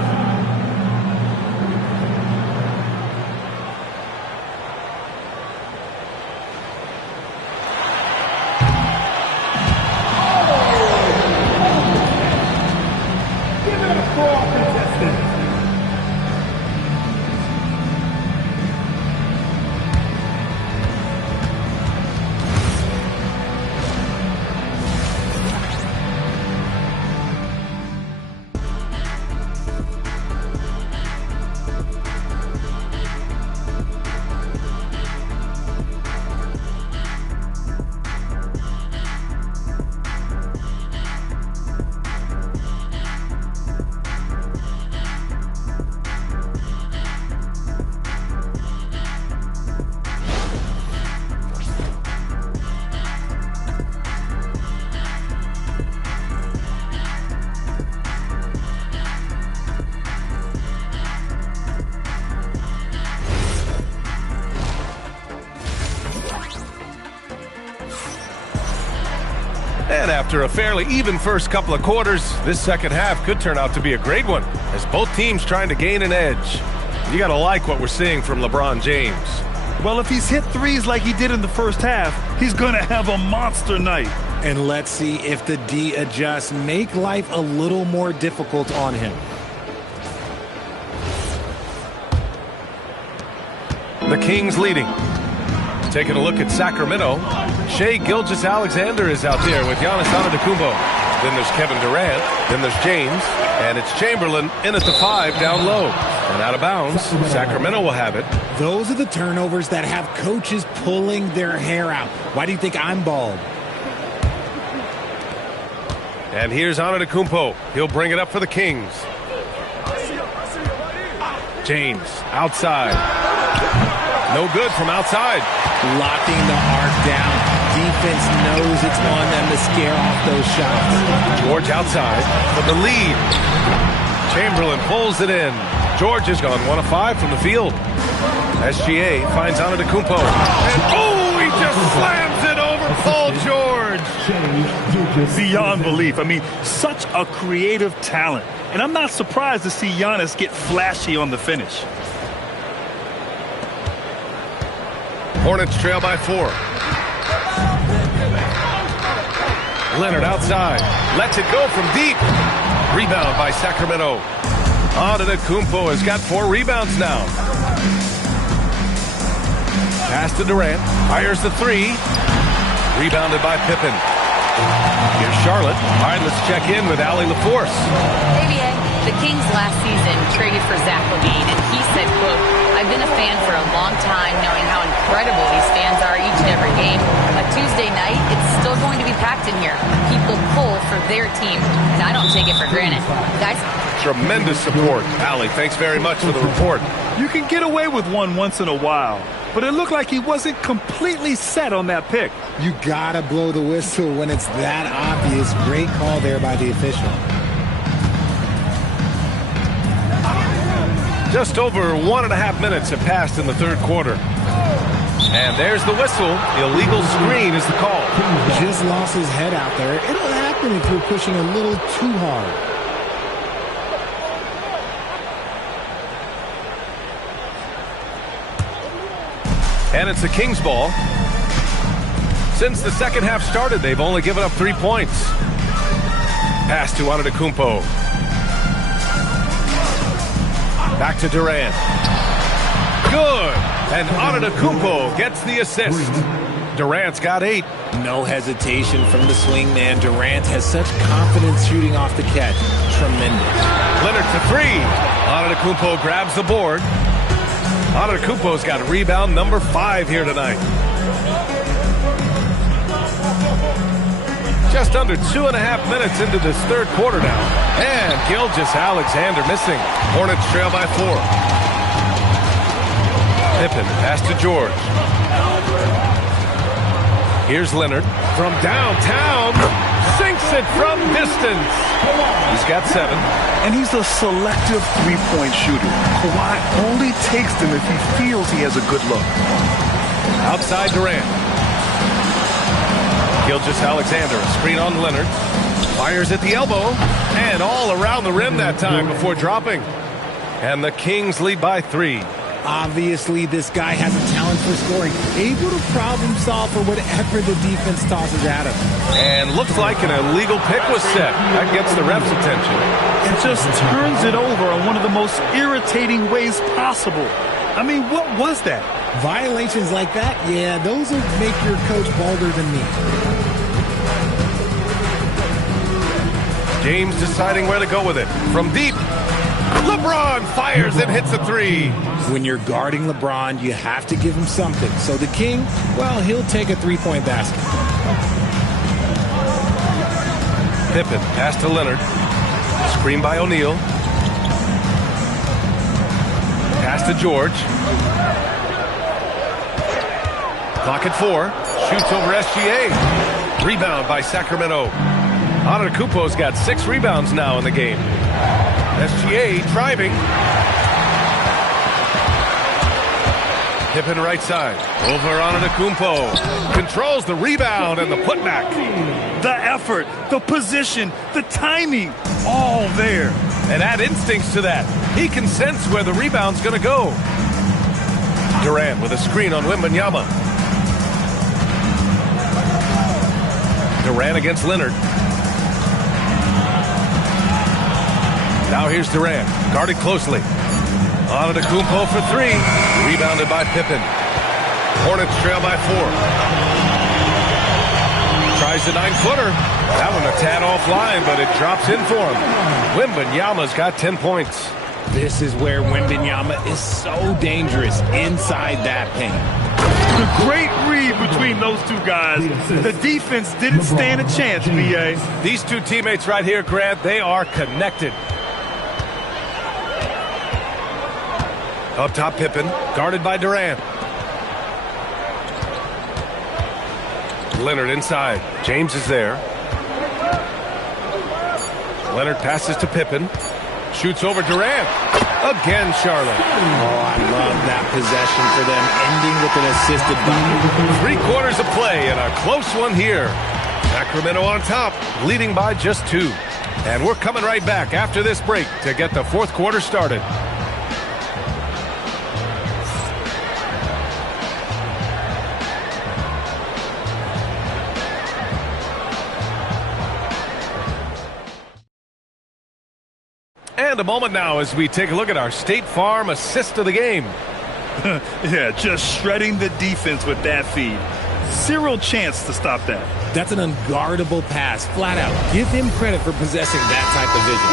Give it up for all contestants. And after a fairly even first couple of quarters, this second half could turn out to be a great one, as both teams trying to gain an edge. You got to like what we're seeing from LeBron James. Well, if he's hit threes like he did in the first half, he's going to have a monster night. And let's see if the D adjusts, make life a little more difficult on him. The Kings leading. Taking a look at Sacramento, Shai Gilgeous-Alexander is out there with Giannis Antetokounmpo. Then there's Kevin Durant. Then there's James. And it's Chamberlain in at the 5 down low. And out of bounds, Sacramento will have it. Those are the turnovers that have coaches pulling their hair out. Why do you think I'm bald? And here's Antetokounmpo. He'll bring it up for the Kings. James outside. No good from outside. Locking the arc down. Defense knows it's on them to scare off those shots. George outside for the lead. Chamberlain pulls it in. George has gone 1 of 5 from the field. SGA finds Antetokounmpo. And he just slams it over Paul George. Beyond belief. I mean, such a creative talent. And I'm not surprised to see Giannis get flashy on the finish. Hornets trail by 4. Leonard outside. Lets it go from deep. Rebound by Sacramento. Antetokounmpo has got 4 rebounds now. Pass to Durant. Fires the 3. Rebounded by Pippen. Here's Charlotte. All right, let's check in with Allie LaForce. ABA, the Kings last season traded for Zach LaVine, and he said, quote, I've been a fan for a long time, knowing how incredible these fans are each and every game. But Tuesday night, it's still going to be packed in here. People pull for their team, and I don't take it for granted. Guys? Tremendous support. Allie, thanks very much for the report. You can get away with one once in a while, but it looked like he wasn't completely set on that pick. You gotta blow the whistle when it's that obvious. Great call there by the official. Just over 1.5 minutes have passed in the third quarter. And there's the whistle. Illegal screen is the call. Just lost his head out there. It'll happen if you're pushing a little too hard. And it's the Kings ball. Since the second half started, they've only given up 3 points. Pass to Antetokounmpo. Back to Durant. Good. And Antetokounmpo gets the assist. Durant's got 8. No hesitation from the swing man. Durant has such confidence shooting off the catch. Tremendous. Leonard to 3. Antetokounmpo grabs the board. Antetokounmpo's got rebound number 5 here tonight. Just under 2.5 minutes into this third quarter now. And Gilgeous-Alexander missing. Hornets trail by 4. Pippen, pass to George. Here's Leonard from downtown. Sinks it from distance. He's got 7. And he's a selective three-point shooter. Kawhi only takes them if he feels he has a good look. Outside Durant. Gilgeous-Alexander, a screen on Leonard. Fires at the elbow. And all around the rim that time before dropping. And the Kings lead by 3. Obviously, this guy has a talent for scoring. Able to problem solve for whatever the defense tosses at him. And looks like an illegal pick was set. That gets the ref's attention. It just turns it over in one of the most irritating ways possible. I mean, what was that? Violations like that, yeah, those will make your coach bolder than me. James deciding where to go with it. From deep, LeBron fires and hits a 3. When you're guarding LeBron, you have to give him something. So the King, well, he'll take a 3-point basket. Pippen, pass to Leonard. Screen by O'Neal. Pass to George. Clock at 4. Shoots over SGA. Rebound by Sacramento. Antetokounmpo's got 6 rebounds now in the game. SGA driving. Pippen right side. Over Antetokounmpo. Controls the rebound and the putback. The effort, the position, the timing, all there. And add instincts to that. He can sense where the rebound's going to go. Durant with a screen on Wembanyama. Durant against Leonard. Now here's Durant, guarded closely. Antetokounmpo for three. Rebounded by Pippen. Hornets trail by 4. Tries the 9-footer. That one a tad offline, but it drops in for him. Wembanyama's got 10 points. This is where Wembanyama is so dangerous inside that paint. A great read between those two guys. The defense didn't stand a chance, B.A. These two teammates right here, Grant, they are connected. Up top, Pippen, guarded by Durant. Leonard inside. James is there. Leonard passes to Pippen. Shoots over Durant. Again, Charlotte. Oh, I love that possession for them, ending with an assisted bucket. 3 quarters of play and a close one here. Sacramento on top, leading by just 2. And we're coming right back after this break to get the 4th quarter started. And a moment now as we take a look at our State Farm assist of the game. Yeah, just shredding the defense with that feed. Zero chance to stop that. That's an unguardable pass, flat out. Give him credit for possessing that type of vision.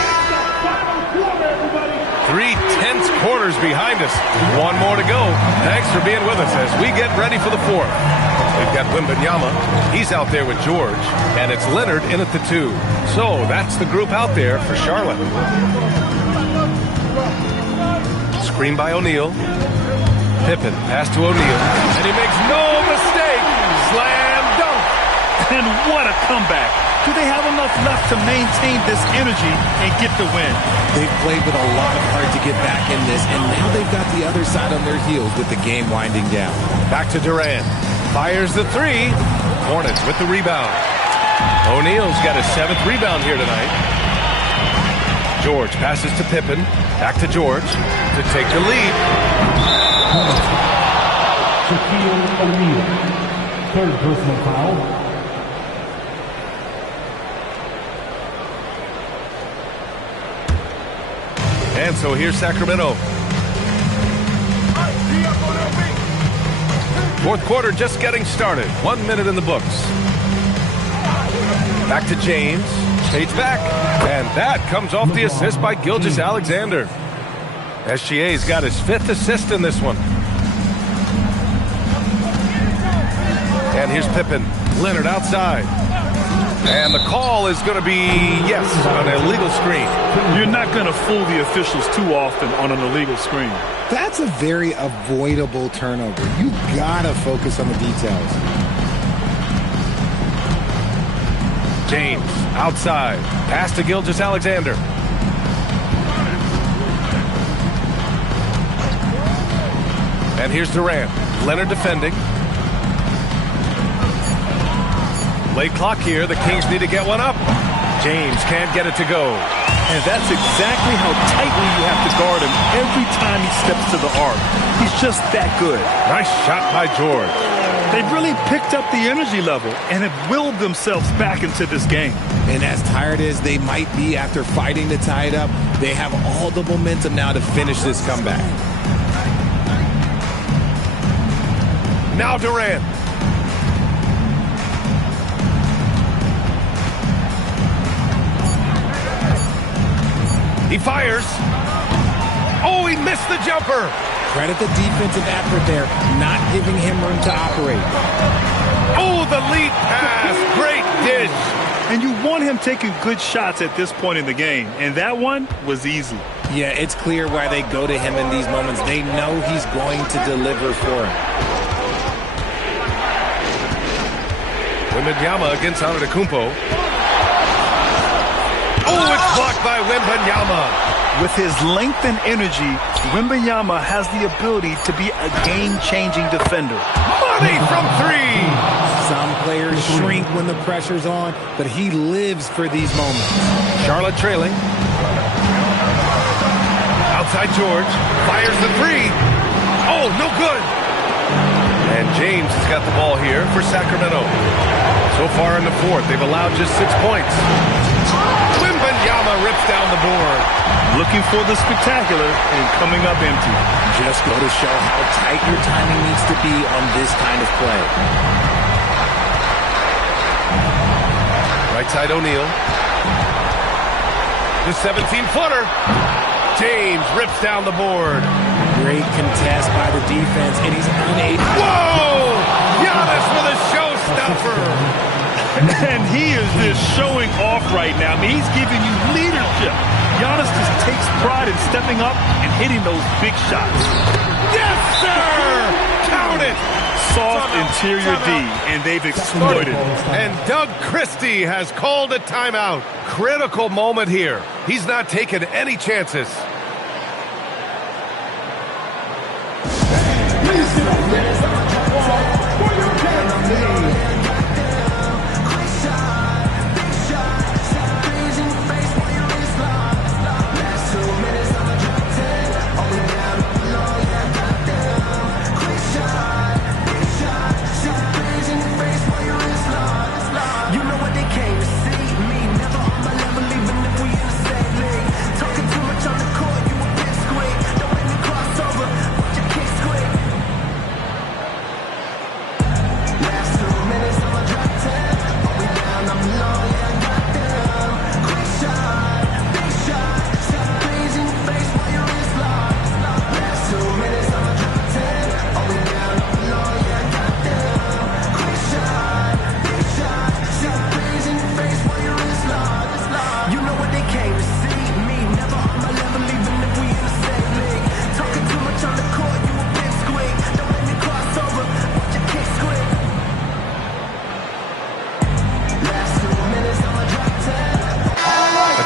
3 tense quarters behind us. 1 more to go. Thanks for being with us as we get ready for the 4th. We've got Wembanyama. He's out there with George. And it's Leonard in at the 2. So that's the group out there for Charlotte. Screen by O'Neal. Pippen pass to O'Neal. And he makes no mistake. Slam dunk. And what a comeback. Do they have enough left to maintain this energy and get the win? They've played with a lot of heart to get back in this, and now they've got the other side on their heels with the game winding down. Back to Durant. Fires the 3. Hornets with the rebound. O'Neal's got his 7th rebound here tonight. George passes to Pippen. Back to George to take the lead. Shaquille O'Neal. 3rd personal foul. And so here's Sacramento. 4th quarter just getting started. 1 minute in the books. Back to James. States back. And that comes off the assist by Gilgeous-Alexander. SGA's got his 5th assist in this one. And here's Pippen. Leonard outside. And the call is going to be, yes, an illegal screen. You're not going to fool the officials too often on an illegal screen. That's a very avoidable turnover. You got to focus on the details. James outside. Pass to Gilgeous-Alexander. And here's Durant. Leonard defending. Late clock here. The Kings need to get one up. James can't get it to go. And that's exactly how tightly you have to guard him every time he steps to the arc. He's just that good. Nice shot by George. They've really picked up the energy level and have willed themselves back into this game. And as tired as they might be after fighting to tie it up, they have all the momentum now to finish this comeback. Now Durant. He fires. Oh, he missed the jumper. Credit the defensive effort there, not giving him room to operate. Oh, the lead pass. Great dish. And you want him taking good shots at this point in the game. And that one was easy. Yeah, it's clear why they go to him in these moments. They know he's going to deliver for him. Wembanyama against Antetokounmpo. Oh, it's blocked by Wembanyama. With his length and energy, Wembanyama has the ability to be a game-changing defender. Money from 3. Some players shrink when the pressure's on, but he lives for these moments. Charlotte trailing. Outside George. Fires the 3. Oh, no good. And James has got the ball here for Sacramento. So far in the fourth, they've allowed just 6 points. Wembanyama rips down the board. Looking for the spectacular and coming up empty. Just go to show how tight your timing needs to be on this kind of play. Right side O'Neal. The 17-footer. James rips down the board. Great contest by the defense, and he's unable. Whoa! Giannis with a showstopper. And he is just showing off right now. I mean, he's giving you leadership. Giannis just takes pride in stepping up and hitting those big shots. Yes, sir! Count it! Soft interior D, and they've exploited. And Doug Christie has called a timeout. Critical moment here. He's not taking any chances.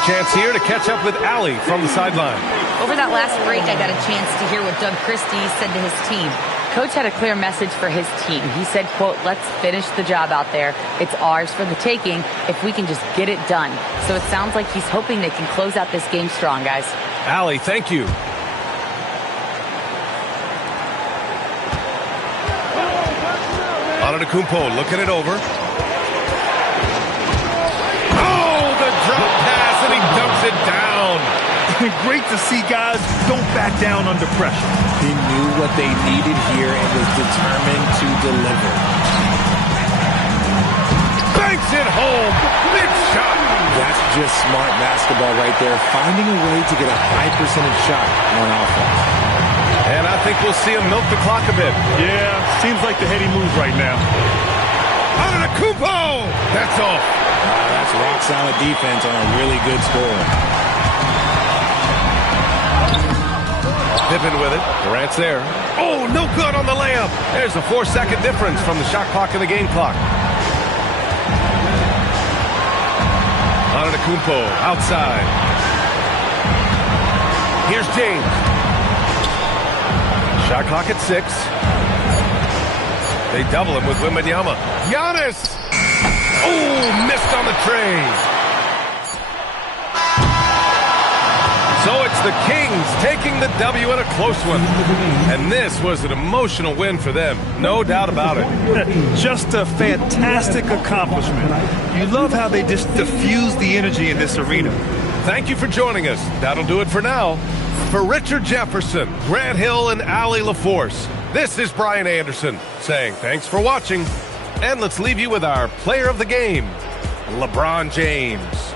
Chance here to catch up with Allie from the sideline. Over that last break, I got a chance to hear what Doug Christie said to his team. Coach had a clear message for his team. He said, quote, let's finish the job out there. It's ours for the taking if we can just get it done. So it sounds like he's hoping they can close out this game strong, guys. Allie, thank you. Antetokounmpo looking it over. Dumps it down. Great to see guys don't back down under pressure. He knew what they needed here and was determined to deliver. Banks it home. Big shot. That's just smart basketball right there. Finding a way to get a high percentage shot on offense. And I think we'll see him milk the clock a bit. Yeah, seems like the heady move right now. Antetokounmpo! That's off. That's rock-solid defense on a really good score. Pippen with it. Durant's there. Oh, no good on the layup. There's a 4-second difference from the shot clock and the game clock. Antetokounmpo outside. Here's James. Shot clock at 6. They double him with Wembanyama. Giannis! Oh, missed on the tray. So it's the Kings taking the W in a close one. And this was an emotional win for them. No doubt about it. Just a fantastic accomplishment. You love how they just diffuse the energy in this arena. Thank you for joining us. That'll do it for now. For Richard Jefferson, Grant Hill, and Allie LaForce, this is Brian Anderson saying thanks for watching. And let's leave you with our player of the game, LeBron James.